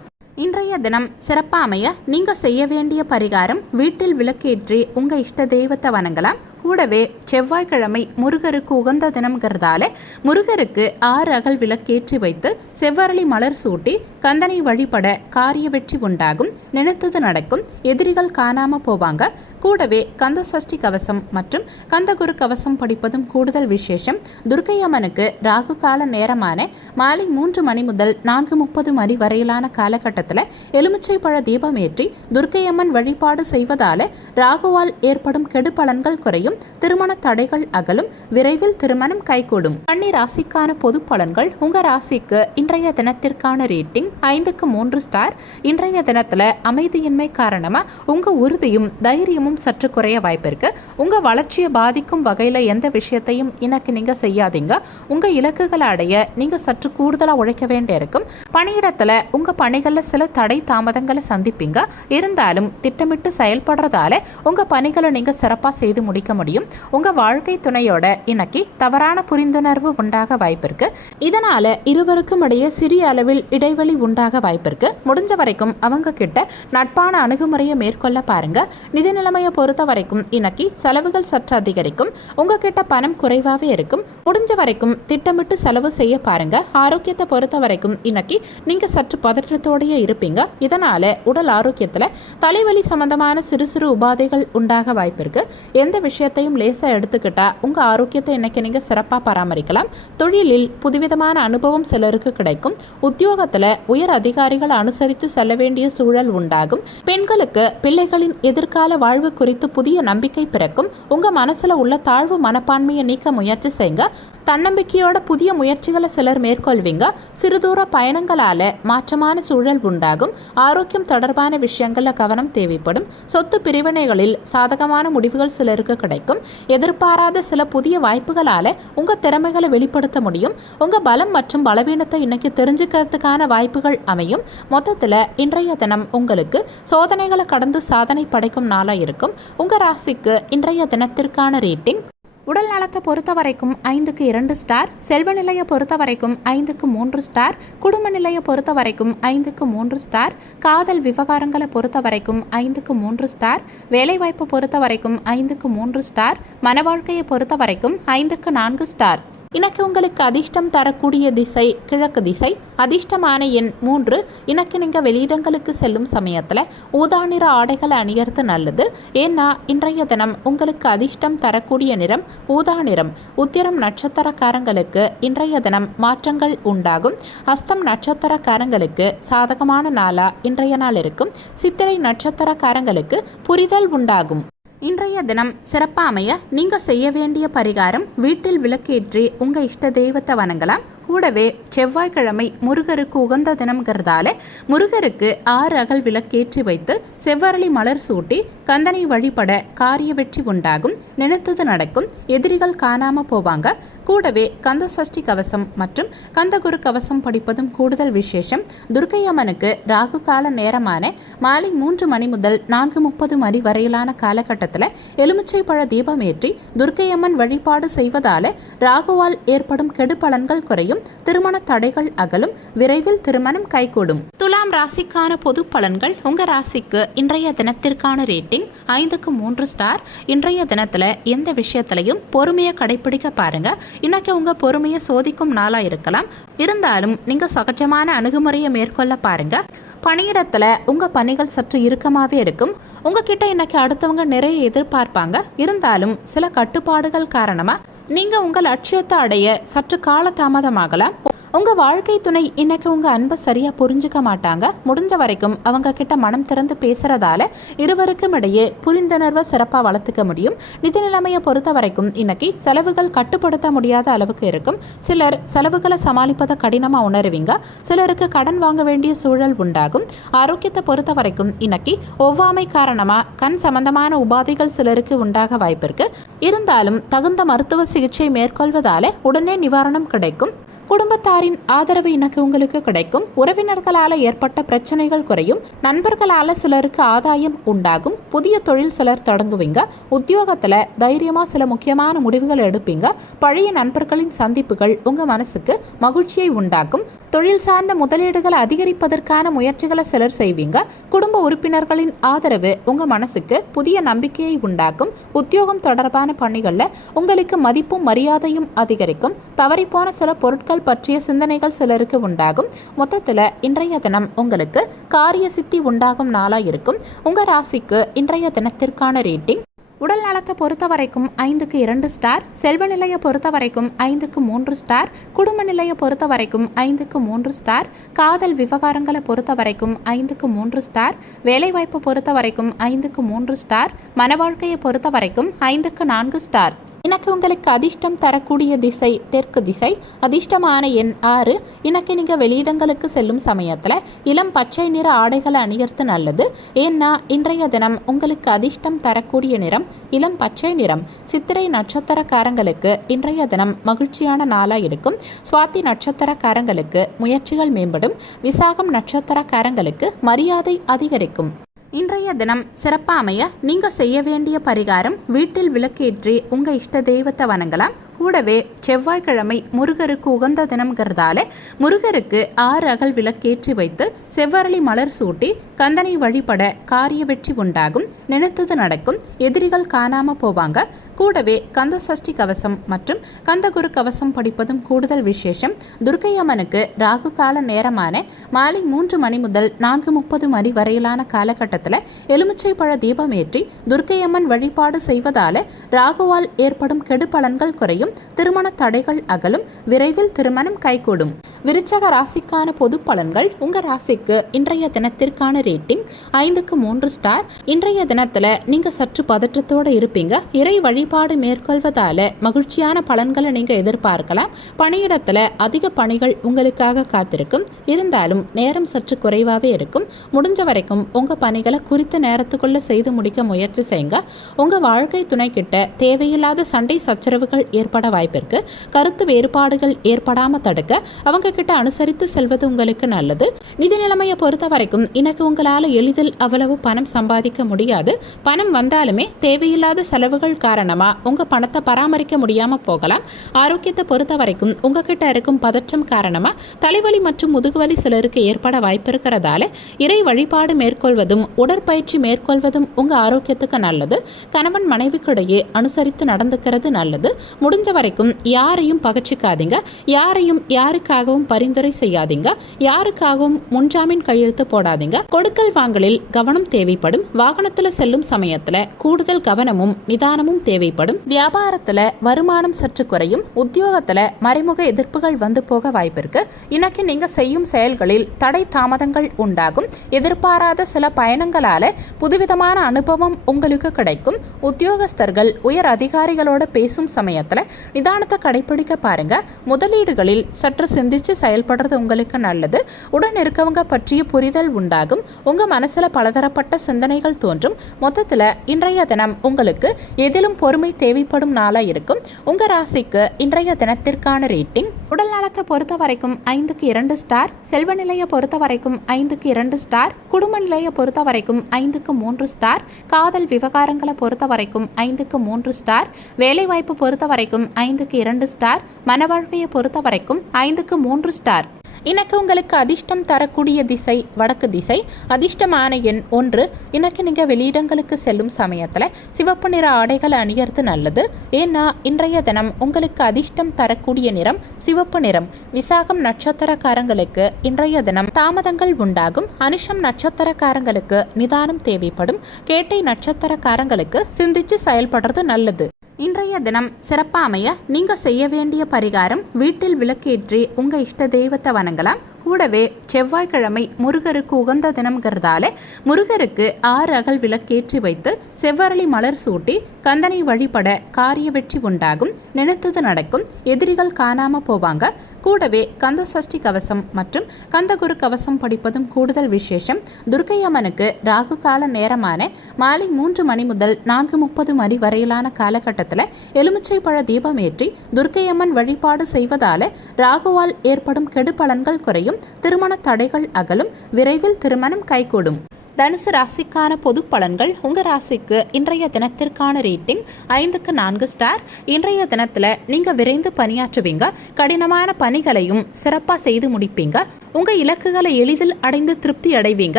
இன்றைய தினம் சிறப்பாக அமைய நீங்கள் செய்ய வேண்டிய பரிகாரம், வீட்டில் விளக்கேற்றி உங்கள் இஷ்ட தெய்வத்தை வணங்கலாம். கூடவே செவ்வாய்க்கிழமை முருகருக்கு உகந்த தினம்ங்கிறதால முருகருக்கு 6 அகல் விளக்கேற்றி வைத்து செவ்வரளி மலர் சூட்டி கந்தனை வழிபட காரிய வெற்றி உண்டாகும். நினைத்தது நடக்கும். எதிரிகள் காணாம போவாங்க. கூடவே கந்த சஷ்டி கவசம் மற்றும் கந்தகுரு கவசம் படிப்பதும் கூடுதல் விசேஷம். துர்க்கை அம்மனுக்கு ராகு கால நேரமான மாலை 3 மணி முதல் 4:30 மணி வரையிலான காலகட்டத்தில் எலுமிச்சை பழ தீபம் ஏற்றி துர்க்கை அம்மன் வழிபாடு செய்வதால ராகுவால் ஏற்படும் கெடு பலன்கள் குறையும். திருமண தடைகள் அகலும். விரைவில் திருமணம் கைகூடும். கன்னி ராசிக்கான பொது பலன்கள். உங்க ராசிக்கு இன்றைய தினத்திற்கான ரேட்டிங் 5க்கு 3 ஸ்டார். இன்றைய தினத்துல அமைதியின்மை காரணமா உங்க உறுதியும் தைரியமும் சற்று குறைய வாய்ப்பு இருக்கு. உங்க வளர்ச்சியை பாதிக்கும் வகையில எந்த விஷயத்தையும் இன்னைக்கு நீங்க செய்யாதீங்க. உங்க இலக்குகளை அடைய நீங்க சற்று கூடுதலா உழைக்க வேண்டிய இருக்கும். பணியிடத்துல உங்க பணிகள்ல சில தடை தாமதங்களை சந்திப்பீங்க. இருந்தாலும் திட்டமிட்டு செயல்படுறதால உங்க பணிகளை நீங்க சிறப்பா செய்து முடிக்க முடியும். உங்க வாழ்க்கை துணையோட இன்னைக்கு தவறான புரிந்துணர்வு உண்டாக வாய்ப்பு இருக்கு. இதனால இருவருக்கும் இடையே சிறிய அளவில் இடைவெளி உண்டாக வாய்ப்பு இருக்கு. முடிஞ்ச வரைக்கும் அவங்க கிட்ட நட்பான அணுகுமுறையை மேற்கொள்ள பாருங்க. நிதி நிலைமையை பொறுத்த வரைக்கும் இன்னைக்கு செலவுகள் சற்று அதிகரிக்கும். உங்ககிட்ட பணம் குறைவாகவே இருக்கும். முடிஞ்ச வரைக்கும் திட்டமிட்டு செலவு செய்ய பாருங்க. ஆரோக்கியத்தை பொறுத்த வரைக்கும் இன்னைக்கு நீங்க சற்று பதற்றத்தோடயே இருப்பீங்க. இதனால உடல் ஆரோக்கியத்துல தலைவலி சம்பந்தமான சிறு சிறு உபாதைகள் உண்டாக வாய்ப்பு இருக்கு. எந்த விஷயத்தையும் லேசா எடுத்துக்கிட்டா உங்க ஆரோக்கியத்தை இன்னைக்கு நீங்க சிறப்பா பராமரிக்கலாம். தொழிலில் புதுவிதமான அனுபவம் சிலருக்கு கிடைக்கும். உத்தியோகத்துல உயர் அதிகாரிகளை அனுசரித்து செல்ல வேண்டிய சூழல் உண்டாகும். பெண்களுக்கு பிள்ளைகளின் எதிர்கால வாழ்வு குறித்து புதிய நம்பிக்கை பிறக்கும். உங்க மனசுல உள்ள தாழ்வு மனப்பான்மையை நீக்க முயற்சி செய்யுங்க. தன்னம்பிக்கையோட புதிய முயற்சிகளை சிலர் மேற்கொள்வீங்க. சிறுதூர பயணங்களால மாற்றமான சூழல் உண்டாகும். ஆரோக்கியம் தொடர்பான விஷயங்கள்ல கவனம் தேவைப்படும். சொத்து பிரிவினைகளில் சாதகமான முடிவுகள் சிலருக்கு கிடைக்கும். எதிர்பாராத சில புதிய வாய்ப்புகளால உங்க திறமைகளை வெளிப்படுத்த முடியும். உங்க பலம் மற்றும் பலவீனத்தை இன்னைக்கு தெரிஞ்சுக்கிறதுக்கான வாய்ப்புகள் அமையும். மொத்தத்துல இன்றைய தினம் உங்களுக்கு சோதனைகளை கடந்து சாதனை படைக்கும் நாளா இருக்கும். உங்க ராசிக்கு இன்றைய தினத்திற்கான ரேட்டிங் உடல் நலத்தை பொறுத்த வரைக்கும் 5க்கு 2 ஸ்டார், செல்வ நிலையை பொறுத்த வரைக்கும் 5க்கு 3 ஸ்டார், குடும்ப நிலையை பொறுத்த வரைக்கும் 5க்கு 3 ஸ்டார், காதல் விவகாரங்களை பொறுத்த வரைக்கும் 5க்கு 3 ஸ்டார், வேலைவாய்ப்பு பொறுத்த வரைக்கும் 5க்கு 3 ஸ்டார், மன வாழ்க்கையை பொறுத்த வரைக்கும் 5க்கு 4 ஸ்டார். இன்னைக்கு உங்களுக்கு அதிர்ஷ்டம் தரக்கூடிய திசை கிழக்கு திசை, அதிர்ஷ்டமான எண் 3. இன்னைக்கு நீங்கள் வெளியிடங்களுக்கு செல்லும் சமயத்தில் ஊதா நிற ஆடைகளை அணியறது நல்லது. ஏன்னா இன்றைய தினம் உங்களுக்கு அதிர்ஷ்டம் தரக்கூடிய நிறம் ஊதா நிறம். உத்திரம் நட்சத்திரக்காரங்களுக்கு இன்றைய தினம் மாற்றங்கள் உண்டாகும். ஹஸ்தம் நட்சத்திரக்காரங்களுக்கு சாதகமான நாளா இன்றைய நாள் இருக்கும். சித்திரை நட்சத்திரக்காரங்களுக்கு புரிதல் உண்டாகும். இன்றைய தினம் சிறப்பாக அமைய நீங்கள் செய்ய வேண்டிய பரிகாரம், வீட்டில் விளக்கேற்றி உங்கள் இஷ்ட தெய்வத்தை வணங்கலாம். கூடவே செவ்வாய்க்கிழமை முருகருக்கு உகந்த தினம்ங்கிறதால முருகருக்கு 6 அகல் விளக்கேற்றி வைத்து செவ்வரளி மலர் சூட்டி கந்தனை வழிபட காரிய வெற்றி உண்டாகும். நினைத்தது நடக்கும். எதிரிகள் காணாம போவாங்க. கூடவே கந்த சஷ்டி கவசம் மற்றும் கந்தகுரு கவசம் படிப்பதும் கூடுதல் விசேஷம். துர்க்கை அம்மனுக்கு ராகு கால நேரமான மாலை 3 மணி முதல் 4:30 மணி வரையிலான காலகட்டத்தில் எலுமிச்சை பழ தீபம் ஏற்றி துர்க்கை அம்மன் வழிபாடு செய்வதால ராகுவால் ஏற்படும் கெடு பலன்கள் குறையும். திருமண தடைகள் அகலும். விரைவில் திருமணம் கைகூடும். துலாம் ராசிக்கான பொது பலன்கள். உங்க ராசிக்கு இன்றைய தினத்திற்கான ரேட்டிங் 5க்கு 3 ஸ்டார். இன்றைய தினத்துல எந்த விஷயத்திலையும் பொறுமையை கடைபிடிக்க பாருங்க. இன்னைக்கு உங்கள் பொறுமையை சோதிக்கும் நாளாக இருக்கலாம். இருந்தாலும் நீங்கள் சகஜமான அணுகுமுறையை மேற்கொள்ள பாருங்க. பணியிடத்தில் உங்கள் பணிகள் சற்று இறுக்கமாகவே இருக்கும். உங்ககிட்ட இன்னைக்கு அடுத்தவங்க நிறைய எதிர்பார்ப்பாங்க. இருந்தாலும் சில கட்டுப்பாடுகள் காரணமாக நீங்கள் உங்கள் லட்சியத்தை அடைய சற்று கால தாமதமாகலாம். உங்கள் வாழ்க்கை துணை இன்னைக்கு உங்கள் அன்பை சரியாக புரிஞ்சுக்க மாட்டாங்க. முடிஞ்ச வரைக்கும் அவங்க கிட்ட மனம் திறந்து பேசுகிறதால இருவருக்கும் இடையே புரிந்துணர்வை சிறப்பாக வளர்த்துக்க முடியும். நிதி நிலைமையை பொறுத்த வரைக்கும் இன்னைக்கு செலவுகள் கட்டுப்படுத்த முடியாத அளவுக்கு இருக்கும். சிலர் செலவுகளை சமாளிப்பதை கடினமாக உணருவீங்க. சிலருக்கு கடன் வாங்க வேண்டிய சூழல் உண்டாகும். ஆரோக்கியத்தை பொறுத்த வரைக்கும் இன்னைக்கு ஒவ்வாமை காரணமாக கண் சம்பந்தமான உபாதைகள் சிலருக்கு உண்டாக வாய்ப்பு இருக்கு. இருந்தாலும் தகுந்த மருத்துவ சிகிச்சை மேற்கொள்வதால உடனே நிவாரணம் கிடைக்கும். குடும்பத்தாரின் ஆதரவு இன்னைக்கு உங்களுக்கு கிடைக்கும். உறவினர்களால் ஏற்பட்ட பிரச்சனைகள் குறையும். நண்பர்களால் சிலருக்கு ஆதாயம் உண்டாகும். புதிய தொழில் சிலர் தொடங்குவீங்க. உத்தியோகத்தில் தைரியமாக சில முக்கியமான முடிவுகள் எடுப்பீங்க. பழைய நண்பர்களின் சந்திப்புகள் உங்கள் மனசுக்கு மகிழ்ச்சியை உண்டாக்கும். தொழில் சார்ந்த முதலீடுகளை அதிகரிப்பதற்கான முயற்சிகளை சிலர் செய்வீங்க. குடும்ப உறுப்பினர்களின் ஆதரவு உங்கள் மனசுக்கு புதிய நம்பிக்கையை உண்டாக்கும். உத்தியோகம் தொடர்பான பணிகளில் உங்களுக்கு மதிப்பும் மரியாதையும் அதிகரிக்கும். தவறிப்போன சில பொருட்கள் பற்றிய சிந்தனைகள் சிலருக்கு உண்டாகும். மொத்தத்தில் இன்றைய தினம் உங்களுக்கு காரிய சித்தி உண்டாகும் நாளாக இருக்கும். உங்கள் ராசிக்கு இன்றைய தினத்திற்கான ரேட்டிங் உடல் நலத்தை பொறுத்த வரைக்கும் 5க்கு 2 ஸ்டார். செல்வ நிலையை பொறுத்த வரைக்கும் 5க்கு 3 ஸ்டார். குடும்ப நிலையை பொறுத்த வரைக்கும் 5க்கு 3 ஸ்டார். காதல் விவகாரங்களை பொறுத்த வரைக்கும் 5க்கு 3 ஸ்டார். வேலைவாய்ப்பு பொறுத்த வரைக்கும் 5க்கு 3 ஸ்டார். மன வாழ்க்கையை பொறுத்த வரைக்கும் 5க்கு 4 ஸ்டார். இன்னைக்கு உங்களுக்கு அதிர்ஷ்டம் தரக்கூடிய திசை தெற்கு திசை. அதிர்ஷ்டமான எண் 6. இன்னைக்கு நீங்கள் வெளியிடங்களுக்கு செல்லும் சமயத்தில் இளம் பச்சை நிற ஆடைகளை அணியறது நல்லது. ஏன்னா இன்றைய தினம் உங்களுக்கு அதிர்ஷ்டம் தரக்கூடிய நிறம் இளம் பச்சை நிறம். சித்திரை நட்சத்திரக்காரங்களுக்கு இன்றைய தினம் மகிழ்ச்சியான நாளாக இருக்கும். சுவாதி நட்சத்திரக்காரங்களுக்கு முயற்சிகள் மேம்படும். விசாகம் நட்சத்திரக்காரங்களுக்கு மரியாதை அதிகரிக்கும். இன்றைய தினம் சிறப்பாக அமைய நீங்கள் செய்ய வேண்டிய பரிகாரம், வீட்டில் விளக்கேற்றி உங்கள் இஷ்ட தெய்வத்தை வணங்கலாம். கூடவே செவ்வாய்க்கிழமை முருகருக்கு உகந்த தினம்ங்கிறதால முருகருக்கு 6 அகல் விளக்கேற்றி வைத்து செவ்வரளி மலர் சூட்டி கந்தனை வழிபட காரிய வெற்றி உண்டாகும். நினைத்தது நடக்கும். எதிரிகள் காணாம போவாங்க. கூடவே கந்த சஷ்டி கவசம் மற்றும் கந்தகுரு கவசம் படிப்பதும் கூடுதல் விசேஷம். துர்க்கை அம்மனுக்கு ராகு கால நேரமான மாலை 3 மணி முதல் 4:30 மணி வரையிலான காலகட்டத்தில் எலுமிச்சை பழ தீபம் ஏற்றி துர்க்கை அம்மன் வழிபாடு செய்வதால ராகுவால் ஏற்படும் கெடு பலன்கள் குறையும். திருமண தடைகள் அகலும். விரைவில் திருமணம் கைகூடும். விருச்சக ராசிக்கான பொது பலன்கள். உங்க ராசிக்கு இன்றைய தினத்திற்கான ரேட்டிங் 5க்கு 3 ஸ்டார். இன்றைய தினத்துல நீங்க சற்று பதற்றத்தோடு இருப்பீங்க. இறை வழிபாடு மேற்கொள்வதால மகிழ்ச்சியான பலன்களை நீங்க எதிர்பார்க்கலாம். பணியிடத்துல அதிக பணிகள் உங்களுக்காக காத்திருக்கும். இருந்தாலும் நேரம் சற்று குறைவாகவே இருக்கும். முடிஞ்ச வரைக்கும் உங்க பணிகளை குறித்த நேரத்துக்குள்ள செய்து முடிக்க முயற்சி செய்யுங்க. உங்க வாழ்க்கை துணை கிட்ட தேவையில்லாத சண்டை சச்சரவுகள் ஏற்பட வாய்ப்பிருக்கு. கருத்து வேறுபாடுகள் ஏற்படாம தடுக்க அவங்க கிட்ட அனுசரித்து செல்வது உங்களுக்கு நல்லது. நிதி நிலைமையை பொறுத்த வரைக்கும் இன்னைக்கு உங்களால் எளிதில் அவ்வளவு பணம் சம்பாதிக்க முடியாது. பணம் வந்தாலுமே தேவையில்லாத செலவுகள் காரணமா உங்க பணத்தை பராமரிக்க முடியாம போகலாம். ஆரோக்கியத்தை பொறுத்த வரைக்கும் உங்ககிட்ட இருக்கும் பதற்றம் காரணமா தலைவலி மற்றும் முதுகுவலி சிலருக்கு ஏற்பட வாய்ப்பு இருக்கிறதால இறை வழிபாடு மேற்கொள்வதும் உடற்பயிற்சி மேற்கொள்வதும் உங்க ஆரோக்கியத்துக்கு நல்லது. கணவன் மனைவிக்கிடையே அனுசரித்து நடந்துக்கிறது நல்லது. முடிஞ்ச வரைக்கும் யாரையும் பகச்சிக்காதீங்க. யாரையும் யாருக்காகவும் பரிந்துரை செய்யாதீங்க. யாருக்காகவும் முன்ஜாமீன் கையெழுத்து போடாதீங்க. கொடுக்கல் வாங்கலில் கவனம் தேவைப்படும். வாகனத்துல செல்லும் சமயத்துல கூடுதல் கவனமும் நிதானமும் தேவைப்படும். வியாபாரத்துல வருமானம் சற்று குறையும். உத்தியோகத்துல மறைமுக எதிர்ப்புகள் வந்து போக வாய்ப்பிருக்கு. இன்னைக்கு நீங்க செய்யும் செயல்களில் தடை தாமதங்கள் உண்டாகும். எதிர்பாராத சில பயணங்களால புதுவிதமான அனுபவம் உங்களுக்கு கிடைக்கும். உத்தியோகஸ்தர்கள் உயர் அதிகாரிகளோட பேசும் சமயத்துல நிதானத்தை கடைபிடிக்க பாருங்க. முதலீடுகளில் சற்று சிந்திச்சு செயல்படுறது உங்களுக்கு நல்லது. உடன் இருக்கவங்க பற்றிய புரிதல் உண்டாகும். உங்க மனசுல பலதரப்பட்ட சிந்தனைகள் தோன்றும். மொத்தத்துல இன்றைய தினம் உங்களுக்கு எதிலும் பொறுமை தேவைப்படும் நாளா இருக்கும். உங்க ராசிக்கு இன்றைய தினத்திற்கான ரேட்டிங் உடல் நலத்தை பொறுத்த வரைக்கும் 5க்கு 2 ஸ்டார். செல்வ நிலையை பொறுத்த வரைக்கும் 5க்கு 2 ஸ்டார். குடும்ப நிலையை பொறுத்த வரைக்கும் 5க்கு 3 ஸ்டார். காதல் விவகாரங்களை பொறுத்த வரைக்கும் 5க்கு 3 ஸ்டார். வேலைவாய்ப்பு பொறுத்த வரைக்கும் 5க்கு 2 ஸ்டார். மன வாழ்க்கையை பொறுத்த வரைக்கும் 5க்கு 3 ஸ்டார். இன்னைக்கு உங்களுக்கு அதிர்ஷ்டம் தரக்கூடிய திசை வடக்கு திசை. அதிர்ஷ்டமான எண் 1. இன்னைக்கு நீங்கள் வெளியிடங்களுக்கு செல்லும் சமயத்தில் சிவப்பு நிற ஆடைகளை அணியறது அணியறது நல்லது. ஏன்னா இன்றைய தினம் உங்களுக்கு அதிர்ஷ்டம் தரக்கூடிய நிறம் சிவப்பு நிறம். விசாகம் நட்சத்திரக்காரங்களுக்கு இன்றைய தினம் தாமதங்கள் உண்டாகும். அனுஷம் நட்சத்திரக்காரங்களுக்கு நிதானம் தேவைப்படும். கேட்டை நட்சத்திரக்காரங்களுக்கு சிந்திச்சு செயல்படுறது நல்லது. இன்றைய தினம் சிறப்பா அமைய நீங்க செய்ய வேண்டிய பரிகாரம், வீட்டில் விளக்கேற்றி உங்க இஷ்ட தெய்வத்தை வணங்கலாம். கூடவே செவ்வாய்க்கிழமை முருகருக்கு உகந்த தினம்ங்கிறதால முருகருக்கு 6 அகல் விளக்கேற்றி வைத்து செவ்வரளி மலர் சூட்டி கந்தனை வழிபட காரிய வெற்றி உண்டாகும். நினைத்தது நடக்கும். எதிரிகள் காணாம போவாங்க. கூடவே கந்த சஷ்டி கவசம் மற்றும் கந்தகுரு கவசம் படிப்பதும் கூடுதல் விசேஷம். துர்க்கை அம்மனுக்கு ராகு கால நேரமான மாலை 3 மணி முதல் 4:30 மணி வரையிலான காலகட்டத்தில் எலுமிச்சை பழ தீபம் ஏற்றி துர்க்கை அம்மன் வழிபாடு செய்வதால ராகுவால் ஏற்படும் கெடு பலன்கள் குறையும். திருமண தடைகள் அகலும். விரைவில் திருமணம் கைகூடும். தனுசு ராசிக்கான பொது பலன்கள். உங்கள் ராசிக்கு இன்றைய தினத்திற்கான ரேட்டிங் 5க்கு 4 ஸ்டார். இன்றைய தினத்தில் நீங்கள் விரைந்து பணியாற்றுவீங்க. கடினமான பணிகளையும் சிறப்பாக செய்து முடிப்பீங்க. உங்கள் இலக்குகளை எளிதில் அடைந்து திருப்தி அடைவீங்க.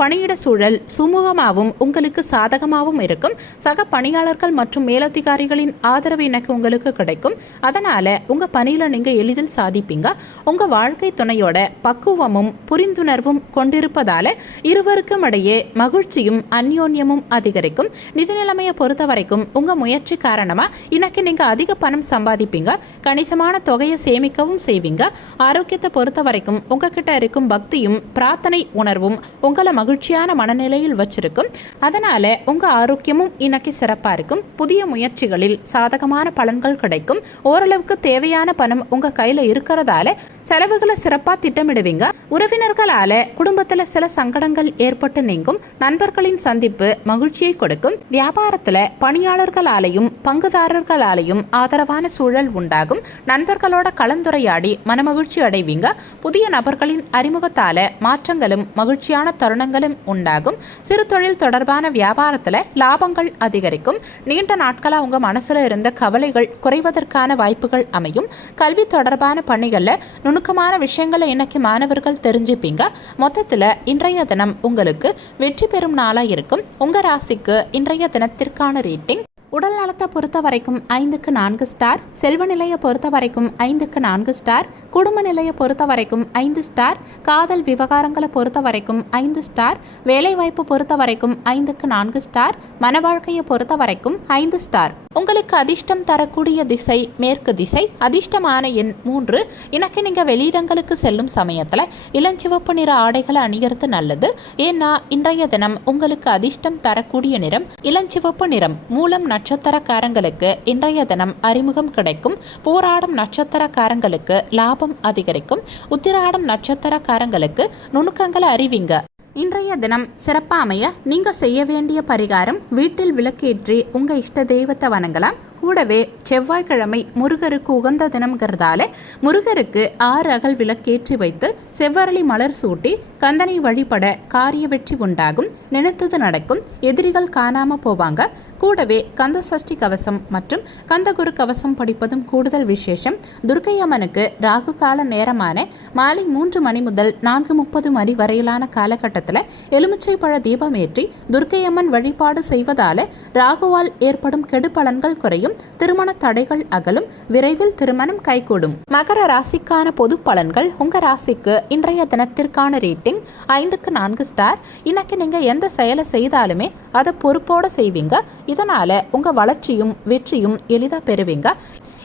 பணியிட சூழல் சுமூகமாகவும் உங்களுக்கு சாதகமாகவும் இருக்கும். சக பணியாளர்கள் மற்றும் மேலதிகாரிகளின் ஆதரவு எனக்கு உங்களுக்கு கிடைக்கும். அதனால் உங்கள் பணியில் நீங்கள் எளிதில் சாதிப்பீங்க. உங்கள் வாழ்க்கை துணையோட பக்குவமும் புரிந்துணர்வும் கொண்டிருப்பதால் இருவருக்கும் இடையே மகிழ்ச்சியும் அந்யோன்யமும் அதிகரிக்கும். நிதி நிலைமையை பொறுத்த வரைக்கும் உங்க முயற்சி காரணமா இன்னைக்கு நீங்க அதிக பணம் சம்பாதிப்பீங்க. கணிசமான தொகையை சேமிக்கவும் செய்வீங்க. ஆரோக்கியத்தை பொறுத்த வரைக்கும் உங்ககிட்ட இருக்கும் பக்தியும் பிரார்த்தனை உணர்வும் உங்களை மகிழ்ச்சியான மனநிலையில் வச்சிருக்கும். அதனால உங்க ஆரோக்கியமும் இன்னைக்கு சிறப்பா இருக்கும். புதிய முயற்சிகளில் சாதகமான பலன்கள் கிடைக்கும். ஓரளவுக்கு தேவையான பணம் உங்க கையில இருக்கிறதால செலவுகளை சிறப்பா திட்டமிடுவீங்க. உறவினர்களால குடும்பத்துல சில சங்கடங்கள் ஏற்பட்டு நீங்கும். நண்பர்களின் சந்திப்பு மகிழ்ச்சியை கொடுக்கும். வியாபாரத்துல பணியாளர்களாலையும் பங்குதாரர்களாலையும் ஆதரவான சூழல் உண்டாகும். நண்பர்களோட கலந்துரையாடி மனமகிழ்ச்சி அடைவீங்க. புதிய நபர்களின் அறிமுகத்தால மாற்றங்களும் மகிழ்ச்சியான தருணங்களும் உண்டாகும். சிறு தொழில் தொடர்பான வியாபாரத்துல லாபங்கள் அதிகரிக்கும். நீண்ட நாட்களா உங்க மனசுல இருந்த கவலைகள் குறைவதற்கான வாய்ப்புகள் அமையும். கல்வி தொடர்பான பணிகள்ல நுணுக்கமான விஷயங்களை இன்னைக்கு மாணவர்கள் தெரிஞ்சுப்பீங்க. மொத்தத்துல இன்றைய தினம் உங்களுக்கு வெற்றி பெறும் நாளா இருக்கும். உங்க ராசிக்கு இன்றைய தினத்திற்கான ரேட்டிங் உடல் நலத்தை பொறுத்த வரைக்கும் 5க்கு 4 ஸ்டார். செல்வ நிலையை பொறுத்த வரைக்கும் 5க்கு 4 ஸ்டார். குடும்ப நிலையை பொறுத்த வரைக்கும் 5 ஸ்டார். காதல் விவகாரங்களை பொறுத்த வரைக்கும் 5 ஸ்டார். வேலை வாய்ப்பு பொறுத்த வரைக்கும் 5க்கு 4 ஸ்டார். மன வாழ்க்கையை பொறுத்த வரைக்கும் 5 ஸ்டார். உங்களுக்கு அதிர்ஷ்டம் தரக்கூடிய திசை மேற்கு திசை. அதிர்ஷ்டமான எண் 3. இன்னைக்கு நீங்க வெளியிடங்களுக்கு செல்லும் சமயத்துல இளஞ்சிவப்பு நிற ஆடைகளை அணியறது நல்லது. ஏன்னா இன்றைய தினம் உங்களுக்கு அதிர்ஷ்டம் தரக்கூடிய நிறம் இளஞ்சிவப்பு நிறம். மூலம் நட்சத்திரக்காரங்களுக்கு இன்றைய தினம் அறிமுகம் கிடைக்கும். போராடும் நட்சத்திரக்காரங்களுக்கு லாபம் அதிகரிக்கும். உத்திராடம் நட்சத்திரக்காரங்களுக்கு நுணுக்கங்களை அறிவிங்க. இன்றைய தினம் சிறப்பா அமைய நீங்க செய்ய வேண்டிய பரிகாரம், வீட்டில் விளக்கேற்றி உங்க இஷ்ட தெய்வத்தை வணங்கலாம். கூடவே செவ்வாய்க்கிழமை முருகருக்கு உகந்த தினம்ங்கிறதால முருகருக்கு 6 அகல் விளக்கேற்றி வைத்து செவ்வரளி மலர் சூட்டி கந்தனை வழிபட காரிய வெற்றி உண்டாகும். நினைத்தது நடக்கும். எதிரிகள் காணாம போவாங்க. கூடவே கந்த சஷ்டி கவசம் மற்றும் கந்தகுரு கவசம் படிப்பதும் கூடுதல் விசேஷம். துர்க்கை அம்மனுக்கு ராகு கால நேரமான மாலை 3 மணி முதல் 4:30 மணி வரையிலான காலகட்டத்தில் எலுமிச்சை பழ தீபம் ஏற்றி துர்க்கை அம்மன் வழிபாடு செய்வதால ராகுவால் ஏற்படும் கெடு பலன்கள் குறையும். திருமண தடைகள் அகலும். விரைவில் திருமணம் கைகூடும். மகர ராசிக்கான பொது பலன்கள். உங்க ராசிக்கு இன்றைய தினத்திற்கான ரேட்டிங் 5க்கு 4 ஸ்டார். இன்னைக்கு நீங்க எந்த செயலை செய்தாலுமே அதை பொறுப்போட செய்வீங்க. இதனால உங்க வளர்ச்சியும் வெற்றியும் எளிதா பெறுவீங்க.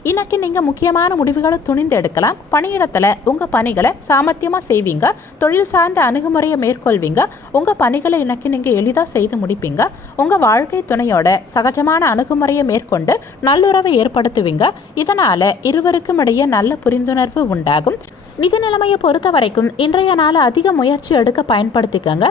இன்னைக்கு நீங்க முக்கியமான முடிவுகளை துணிந்து எடுக்கலாம். பணியிடத்துல உங்க பணிகளை சாமர்த்தியமா செய்வீங்க. தொழில் சார்ந்த அணுகுமுறையை மேற்கொள்வீங்க. உங்க பணிகளை இன்னைக்கு நீங்க எளிதா செய்து முடிப்பீங்க. உங்க வாழ்க்கை துணையோட சகஜமான அணுகுமுறையை மேற்கொண்டு நல்லுறவை ஏற்படுத்துவீங்க. இதனால இருவருக்கும் இடையே நல்ல புரிந்துணர்வு உண்டாகும். நிதி நிலைமையை பொறுத்த வரைக்கும் இன்றைய நாள் அதிக முயற்சி எடுக்க பயன்படுத்திக்கங்க.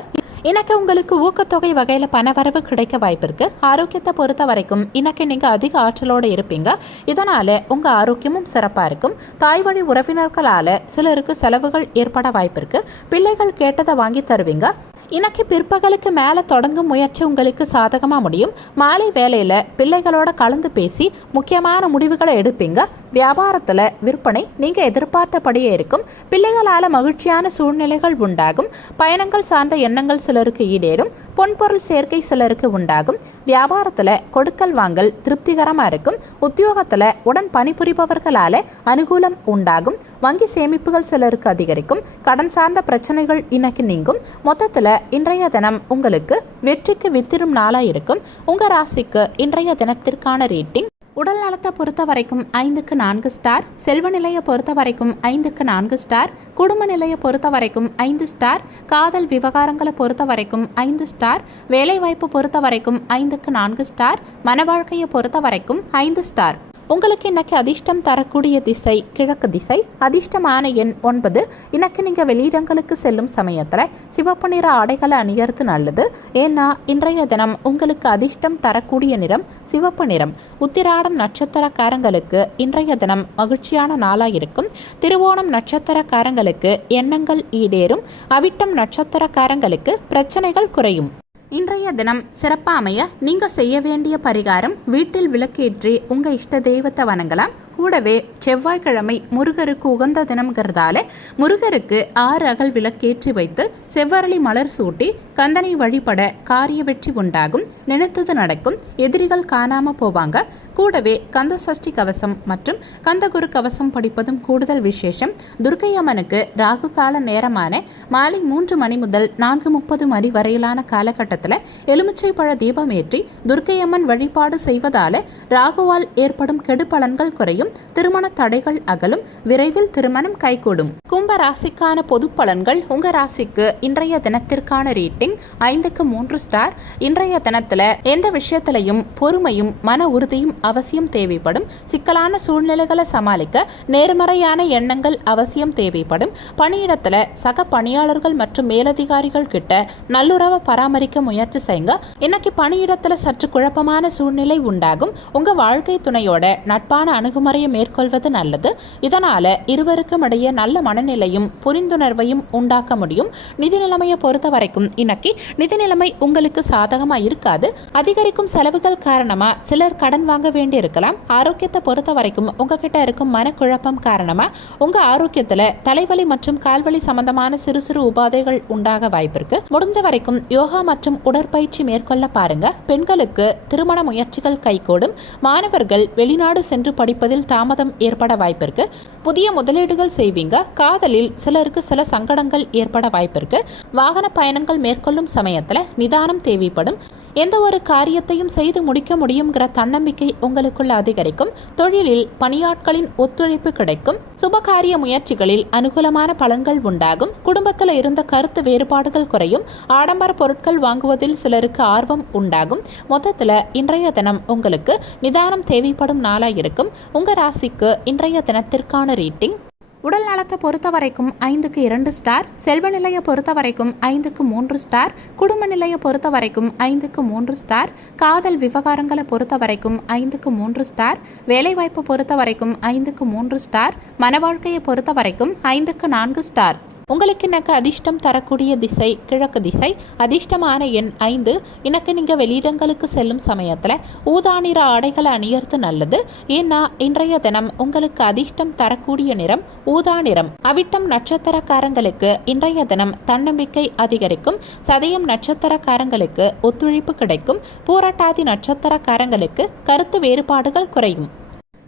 இன்னைக்கு உங்களுக்கு ஊக்கத்தொகை வகையில் பணவரவு கிடைக்க வாய்ப்பு இருக்கு. ஆரோக்கியத்தை பொறுத்த வரைக்கும் இன்னைக்கு நீங்க அதிக ஆற்றலோடு இருப்பீங்க. இதனால உங்க ஆரோக்கியமும் சிறப்பா இருக்கும். தாய் வழி உறவினர்களால சிலருக்கு செலவுகள் ஏற்பட வாய்ப்பு இருக்கு. பிள்ளைகள் கேட்டதை வாங்கி தருவீங்க. இன்னைக்கு பிற்பகலுக்கு மேலே தொடங்கும் முயற்சி உங்களுக்கு சாதகமாக முடியும். மாலை வேலையில் பிள்ளைகளோட கலந்து பேசி முக்கியமான முடிவுகளை எடுப்பீங்க. வியாபாரத்தில் விற்பனை நீங்கள் எதிர்பார்த்தபடியே இருக்கும். பிள்ளைகளால் மகிழ்ச்சியான சூழ்நிலைகள் உண்டாகும். பயணங்கள் சார்ந்த எண்ணங்கள் சிலருக்கு ஈடேறும். பொன்பொருள் சேர்க்கை சிலருக்கு உண்டாகும். வியாபாரத்தில் கொடுக்கல் வாங்கல் திருப்திகரமாக இருக்கும். உத்தியோகத்தில் உடன் பணிபுரிபவர்களால் அனுகூலம் உண்டாகும். வங்கி சேமிப்புகள் சிலருக்கு அதிகரிக்கும். கடன் சார்ந்த பிரச்சனைகள் இன்னைக்கு நீங்கும். மொத்தத்தில் இன்றைய தினம் உங்களுக்கு வெற்றிக்கு வித்திரும் நாளாக இருக்கும். உங்கள் ராசிக்கு இன்றைய தினத்திற்கான ரேட்டிங் உடல் நலத்தை பொறுத்த வரைக்கும் 5க்கு 4 ஸ்டார், செல்வ நிலையை பொறுத்த வரைக்கும் 5க்கு 4 ஸ்டார், குடும்ப நிலையை பொறுத்த வரைக்கும் 5 ஸ்டார், காதல் விவகாரங்களை பொறுத்த வரைக்கும் 5 ஸ்டார், வேலைவாய்ப்பு பொறுத்த வரைக்கும் 5க்கு 4 ஸ்டார், மன வாழ்க்கையை பொறுத்த வரைக்கும் 5 ஸ்டார். உங்களுக்கு இன்னைக்கு அதிர்ஷ்டம் தரக்கூடிய திசை கிழக்கு திசை. அதிர்ஷ்டமான எண் 9. இன்னைக்கு நீங்கள் வெளியிடங்களுக்கு செல்லும் சமயத்தில் சிவப்பு நிற ஆடைகளை அணியறது நல்லது. ஏன்னா இன்றைய தினம் உங்களுக்கு அதிர்ஷ்டம் தரக்கூடிய நிறம் சிவப்பு நிறம். உத்திராடம் நட்சத்திரக்காரங்களுக்கு இன்றைய தினம் மகிழ்ச்சியான நாளாக இருக்கும். திருவோணம் நட்சத்திரக்காரங்களுக்கு எண்ணங்கள் ஈடேறும். அவிட்டம் நட்சத்திரக்காரங்களுக்கு பிரச்சனைகள் குறையும். இன்றைய தினம் சிறப்பாக அமைய நீங்கள் செய்ய வேண்டிய பரிகாரம், வீட்டில் விளக்கேற்றி உங்கள் இஷ்ட தெய்வத்தை வணங்கலாம். கூடவே செவ்வாய்க்கிழமை முருகருக்கு உகந்த தினம்ங்கிறதால முருகருக்கு 6 அகல் விளக்கேற்றி வைத்து செவ்வரளி மலர் சூட்டி கந்தனை வழிபட காரிய வெற்றி உண்டாகும். நினைத்தது நடக்கும். எதிரிகள் காணாம போவாங்க. கூடவே கந்த சஷ்டி கவசம் மற்றும் கந்தகுரு கவசம் படிப்பதும் கூடுதல் விசேஷம். துர்க்கை அம்மனுக்கு ராகு கால நேரமான மாலை 3 மணி முதல் 4:30 மணி வரையிலான காலகட்டத்தில் எலுமிச்சை பழ தீபம் ஏற்றி துர்க்கை அம்மன் வழிபாடு செய்வதால ராகுவால் ஏற்படும் கெடு பலன்கள் குறையும். திருமண தடைகள் அகலும். விரைவில் திருமணம் கைகூடும். கும்ப ராசிக்கான பொது பலன்கள். உங்க ராசிக்கு இன்றைய தினத்திற்கான ரேட்டிங் 5க்கு 3 ஸ்டார். இன்றைய தினத்துல எந்த விஷயத்திலையும் பொறுமையும் மன உறுதியும் அவசியம் தேவைப்படும். சிக்கலான சூழ்நிலைகளை சமாளிக்க நேர்மறையான எண்ணங்கள் அவசியம் தேவைப்படும். பணியிடத்துல சக பணியாளர்கள் மற்றும் மேலதிகாரிகள் கிட்ட நல்லுறவை பராமரிக்க முயற்சி செய்யுங்க. இன்னைக்கு பணியிடத்துல சற்று குழப்பமான சூழ்நிலை உண்டாகும். உங்க வாழ்க்கை துணையோட நட்பான அணுகுமுறையை மேற்கொள்வது நல்லது. இதனால இருவருக்கும் இடையே நல்ல மனநிலையும் புரிந்துணர்வையும் உண்டாக்க முடியும். நிதி நிலைமையை பொறுத்த வரைக்கும் இன்னைக்கு நிதி நிலைமை உங்களுக்கு சாதகமா இருக்காது. அதிகரிக்கும் செலவுகள் காரணமா சிலர் கடன் வாங்க வேண்டி இருக்கலாம். ஆரோக்கியத்தை பொறுத்த வரைக்கும் உங்ககிட்ட இருக்கும் மனக்குழப்பம் காரணமா உங்க ஆரோக்கியத்துல தலைவலி மற்றும் கால்வலி சம்பந்தமான சிறு சிறு உபாதைகள் உண்டாக வாய்ப்பிருக்கு. முடிஞ்ச வரைக்கும் யோகா மற்றும் உடற்பயிற்சி மேற்கொள்ள பாருங்க. பெண்களுக்கு திருமண முயற்சிகள் கைகூடும். மாணவர்கள் வெளிநாடு சென்று படிப்பதில் தாமதம் ஏற்பட வாய்ப்பிருக்கு. புதிய முதலீடுகள் செய்வீங்க. காதலில் சிலருக்கு சில சங்கடங்கள் ஏற்பட வாய்ப்பிருக்கு. வாகன பயணங்கள் மேற்கொள்ளும் சமயத்துல நிதானம் தேவைப்படும். எந்த ஒரு காரியத்தையும் செய்து முடிக்க முடியுங்கிற தன்னம்பிக்கை உங்களுக்குள்ள அதிகரிக்கும். தொழிலில் பணியாட்களின் ஒத்துழைப்பு கிடைக்கும். சுபகாரிய முயற்சிகளில் அனுகூலமான பலன்கள் உண்டாகும். குடும்பத்தில் இருந்த கருத்து வேறுபாடுகள் குறையும். ஆடம்பர பொருட்கள் வாங்குவதில் சிலருக்கு ஆர்வம் உண்டாகும். மொத்தத்தில் இன்றைய தினம் உங்களுக்கு நிதானம் தேவைப்படும் நாளாக இருக்கும். உங்க ராசிக்கு இன்றைய தினத்திற்கான ரேட்டிங் உடல் நலத்தை பொறுத்த வரைக்கும் 5க்கு 2 ஸ்டார். செல்வ நிலையை பொறுத்த வரைக்கும் 5க்கு 3 ஸ்டார். குடும்ப நிலையை பொறுத்த வரைக்கும் 5க்கு 3 ஸ்டார். காதல் விவகாரங்களை பொறுத்த வரைக்கும் 5க்கு 3 ஸ்டார். வேலைவாய்ப்பு பொறுத்த வரைக்கும் 5க்கு 3 ஸ்டார். மன வாழ்க்கையை பொறுத்த வரைக்கும் 5க்கு 4 ஸ்டார். உங்களுக்கு இன்னைக்கு அதிர்ஷ்டம் தரக்கூடிய திசை கிழக்கு திசை. அதிர்ஷ்டமான எண் 5. இன்னைக்கு நீங்கள் வெளியிடங்களுக்கு செல்லும் சமயத்தில் ஊதா நிற ஆடைகளை அணியறது நல்லது. ஏன்னா இன்றைய தினம் உங்களுக்கு அதிர்ஷ்டம் தரக்கூடிய நிறம் ஊதா நிறம். அவிட்டம் நட்சத்திரக்காரங்களுக்கு இன்றைய தினம் தன்னம்பிக்கை அதிகரிக்கும். சதயம் நட்சத்திரக்காரங்களுக்கு ஒத்துழைப்பு கிடைக்கும். பூரட்டாதி நட்சத்திரக்காரங்களுக்கு கருத்து வேறுபாடுகள் குறையும்.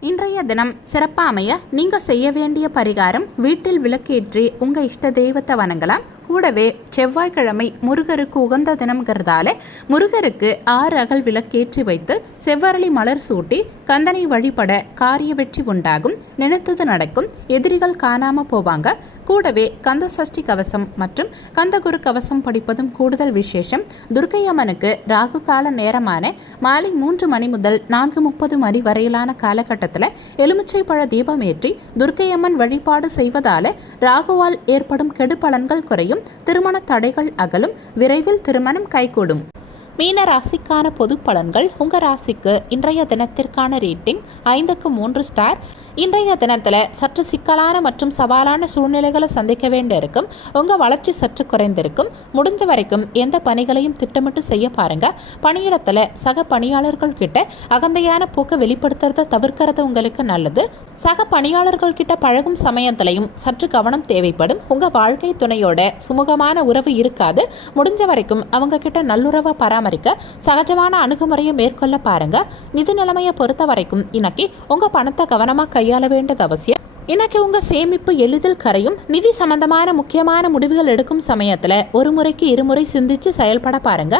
இன்றைய தினம் சிறப்பாக அமைய நீங்கள் செய்ய வேண்டிய பரிகாரம், வீட்டில் விளக்கேற்றி உங்கள் இஷ்ட தெய்வத்தை வணங்கலாம். கூடவே செவ்வாய்க்கிழமை முருகருக்கு உகந்த தினம்ங்கிறதால முருகருக்கு 6 அகல் விளக்கேற்றி வைத்து செவ்வரளி மலர் சூட்டி கந்தனை வழிபட காரிய வெற்றி உண்டாகும். நினைத்தது நடக்கும். எதிரிகள் காணாம போவாங்க. கூடவே கந்த சஷ்டி கவசம் மற்றும் கந்தகுரு கவசம் படிப்பதும் கூடுதல் விசேஷம். துர்க்கை அம்மனுக்கு ராகு கால நேரமான மாலை 3 மணி முதல் 4:30 மணி வரையிலான காலகட்டத்தில் எலுமிச்சை பழ தீபம் ஏற்றி துர்க்கை அம்மன் வழிபாடு செய்வதால ராகுவால் ஏற்படும் கெடு பலன்கள் குறையும். திருமண தடைகள் அகலும். விரைவில் திருமணம் கைகூடும். மீன ராசிக்கான பொது பலன்கள். உங்கள் ராசிக்கு இன்றைய தினத்திற்கான ரேட்டிங் 5க்கு 3 ஸ்டார். இன்றைய தினத்தில் சற்று சிக்கலான மற்றும் சவாலான சூழ்நிலைகளை சந்திக்க வேண்டியிருக்கும். உங்கள் வளர்ச்சி சற்று குறைந்திருக்கும். முடிஞ்ச வரைக்கும் எந்த பணிகளையும் திட்டமிட்டு செய்ய பாருங்க. பணியிடத்தில் சக பணியாளர்கள் கிட்ட அகந்தையான போக்கை வெளிப்படுத்துறத தவிர்க்கிறது உங்களுக்கு நல்லது. சக பணியாளர்கள் கிட்ட பழகும் சமயத்திலையும் சற்று கவனம் தேவைப்படும். உங்கள் வாழ்க்கை துணையோட சுமூகமான உறவு இருக்காது. முடிஞ்ச வரைக்கும் அவங்க கிட்ட நல்லுறவை பராமரிக்க சகஜமான அணுகுமுறையை மேற்கொள்ள பாருங்க. நிதி நிலைமையை பொறுத்த வரைக்கும் இன்னைக்கு உங்க பணத்தை கவனமா கையாள வேண்டியது அவசியம். இன்னைக்கு உங்க சேமிப்பு எளிதில் கரையும். நிதி சம்பந்தமான முக்கியமான முடிவுகள் எடுக்கும் சமயத்துல ஒரு முறைக்கு இருமுறை சிந்திச்சு செயல்பட பாருங்க.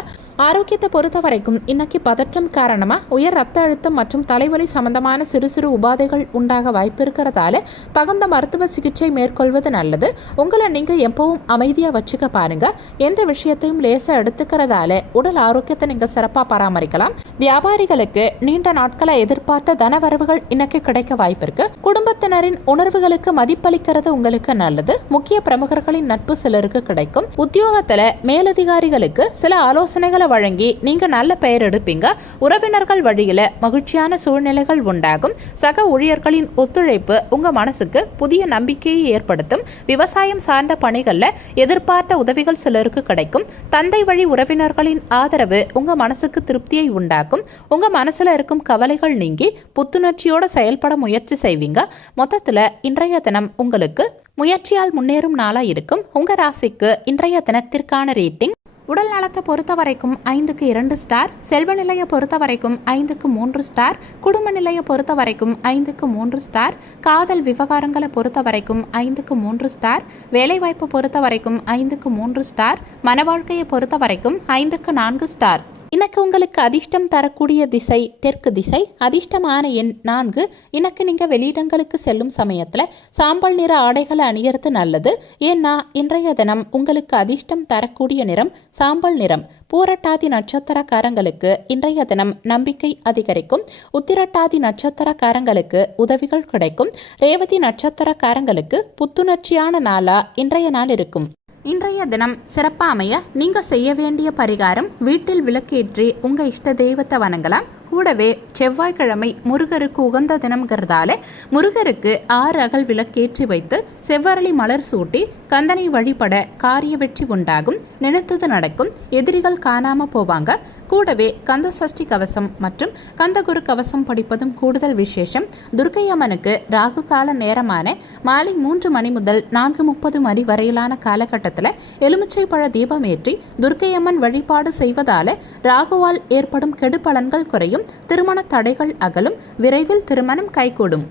ஆரோக்கியத்தை பொறுத்த வரைக்கும் இன்னைக்கு பதற்றம் காரணமா உயர் ரத்த அழுத்தம் மற்றும் தலைவலி சம்பந்தமான சிறு சிறு உபாதைகள் உண்டாக வாய்ப்பு இருக்கிறதால தகுந்த மருத்துவ சிகிச்சை மேற்கொள்வது நல்லது. உங்களை நீங்க எப்பவும் அமைதியா வச்சுக்க பாருங்க. எந்த விஷயத்தையும் லேசா எடுத்துக்கிறதால உடல் ஆரோக்கியத்தை நீங்க சிறப்பா பராமரிக்கலாம். வியாபாரிகளுக்கு நீண்ட நாட்களை எதிர்பார்த்த தனவரவுகள் இன்னைக்கு கிடைக்க வாய்ப்பு இருக்கு. குடும்பத்தினரின் உணர்வுகளுக்கு மதிப்பளிக்கிறது உங்களுக்கு நல்லது. முக்கிய பிரமுகர்களின் நட்பு சிலருக்கு கிடைக்கும். உத்தியோகத்துல மேலதிகாரிகளுக்கு சில ஆலோசனைகளை வழங்கி நீங்க நல்ல பெயர் எடுப்பீங்க. உறவினர்கள் வழியில மகிழ்ச்சியான சூழ்நிலைகள் உண்டாகும். சக ஊழியர்களின் ஒத்துழைப்பு உங்க மனசுக்கு புதிய நம்பிக்கையை ஏற்படுத்தும். விவசாயம் சார்ந்த பணிகள்ல எதிர்பார்த்த உதவிகள் சிலருக்கு கிடைக்கும். தந்தை வழி உறவினர்களின் ஆதரவு உங்க மனசுக்கு திருப்தியை உண்டாக்கும். உங்க மனசுல இருக்கும் கவலைகள் நீங்கி புத்துணர்ச்சியோட செயல்பட முயற்சி செய்வீங்க. மொத்தத்துல இன்றைய தினம் உங்களுக்கு முயற்சியால் முன்னேறும் நாளா இருக்கும். உங்க ராசிக்கு இன்றைய தினத்திற்கான ரேட்டிங். உடல் நலத்தை பொறுத்த வரைக்கும் 5க்கு 2 ஸ்டார். செல்வ நிலையை பொறுத்த வரைக்கும் 5க்கு 3 ஸ்டார். குடும்ப நிலையை பொறுத்த வரைக்கும் 5க்கு 3 ஸ்டார். காதல் விவகாரங்களை பொறுத்த வரைக்கும் 5க்கு 3 ஸ்டார். வேலைவாய்ப்பு பொறுத்த வரைக்கும் 5க்கு 3 ஸ்டார். மன வாழ்க்கையை பொறுத்த வரைக்கும் 5க்கு 4 ஸ்டார். இன்னைக்கு உங்களுக்கு அதிர்ஷ்டம் தரக்கூடிய திசை தெற்கு திசை. அதிர்ஷ்டமான எண் 4. இன்னைக்கு நீங்கள் வெளியிடங்களுக்கு செல்லும் சமயத்தில் சாம்பல் நிற ஆடைகளை அணியறது நல்லது. ஏன்னா இன்றைய தினம் உங்களுக்கு அதிர்ஷ்டம் தரக்கூடிய நிறம் சாம்பல் நிறம். பூரட்டாதி நட்சத்திரக்காரங்களுக்கு இன்றைய தினம் நம்பிக்கை அதிகரிக்கும். உத்திரட்டாதி நட்சத்திரக்காரங்களுக்கு உதவிகள் கிடைக்கும். ரேவதி நட்சத்திரக்காரங்களுக்கு புத்துணர்ச்சியான நாளா இன்றைய நாள் இருக்கும். இன்றைய தினம் சிறப்பாக அமைய நீங்கள் செய்ய வேண்டிய பரிகாரம், வீட்டில் விளக்கேற்றி உங்கள் இஷ்ட தெய்வத்தை வணங்கலாம். கூடவே செவ்வாய்க்கிழமை முருகருக்கு உகந்த தினம்ங்கிறதால முருகருக்கு 6 அகல் விளக்கேற்றி வைத்து செவ்வரளி மலர் சூட்டி கந்தனை வழிபட காரிய வெற்றி உண்டாகும். நினைத்தது நடக்கும். எதிரிகள் காணாம போவாங்க. கூடவே கந்த சஷ்டி கவசம் மற்றும் கந்தகுரு கவசம் படிப்பதும் கூடுதல் விசேஷம். துர்க்கை அம்மனுக்கு ராகு கால நேரமான மாலை 3 மணி முதல் 4:30 மணி வரையிலான காலகட்டத்தில் எலுமிச்சை பழ தீபம் ஏற்றி துர்க்கை அம்மன் வழிபாடு செய்வதால ராகுவால் ஏற்படும் கெடு பலன்கள் குறையும். திருமண தடைகள் அகலும். விரைவில் திருமணம் கைகூடும்.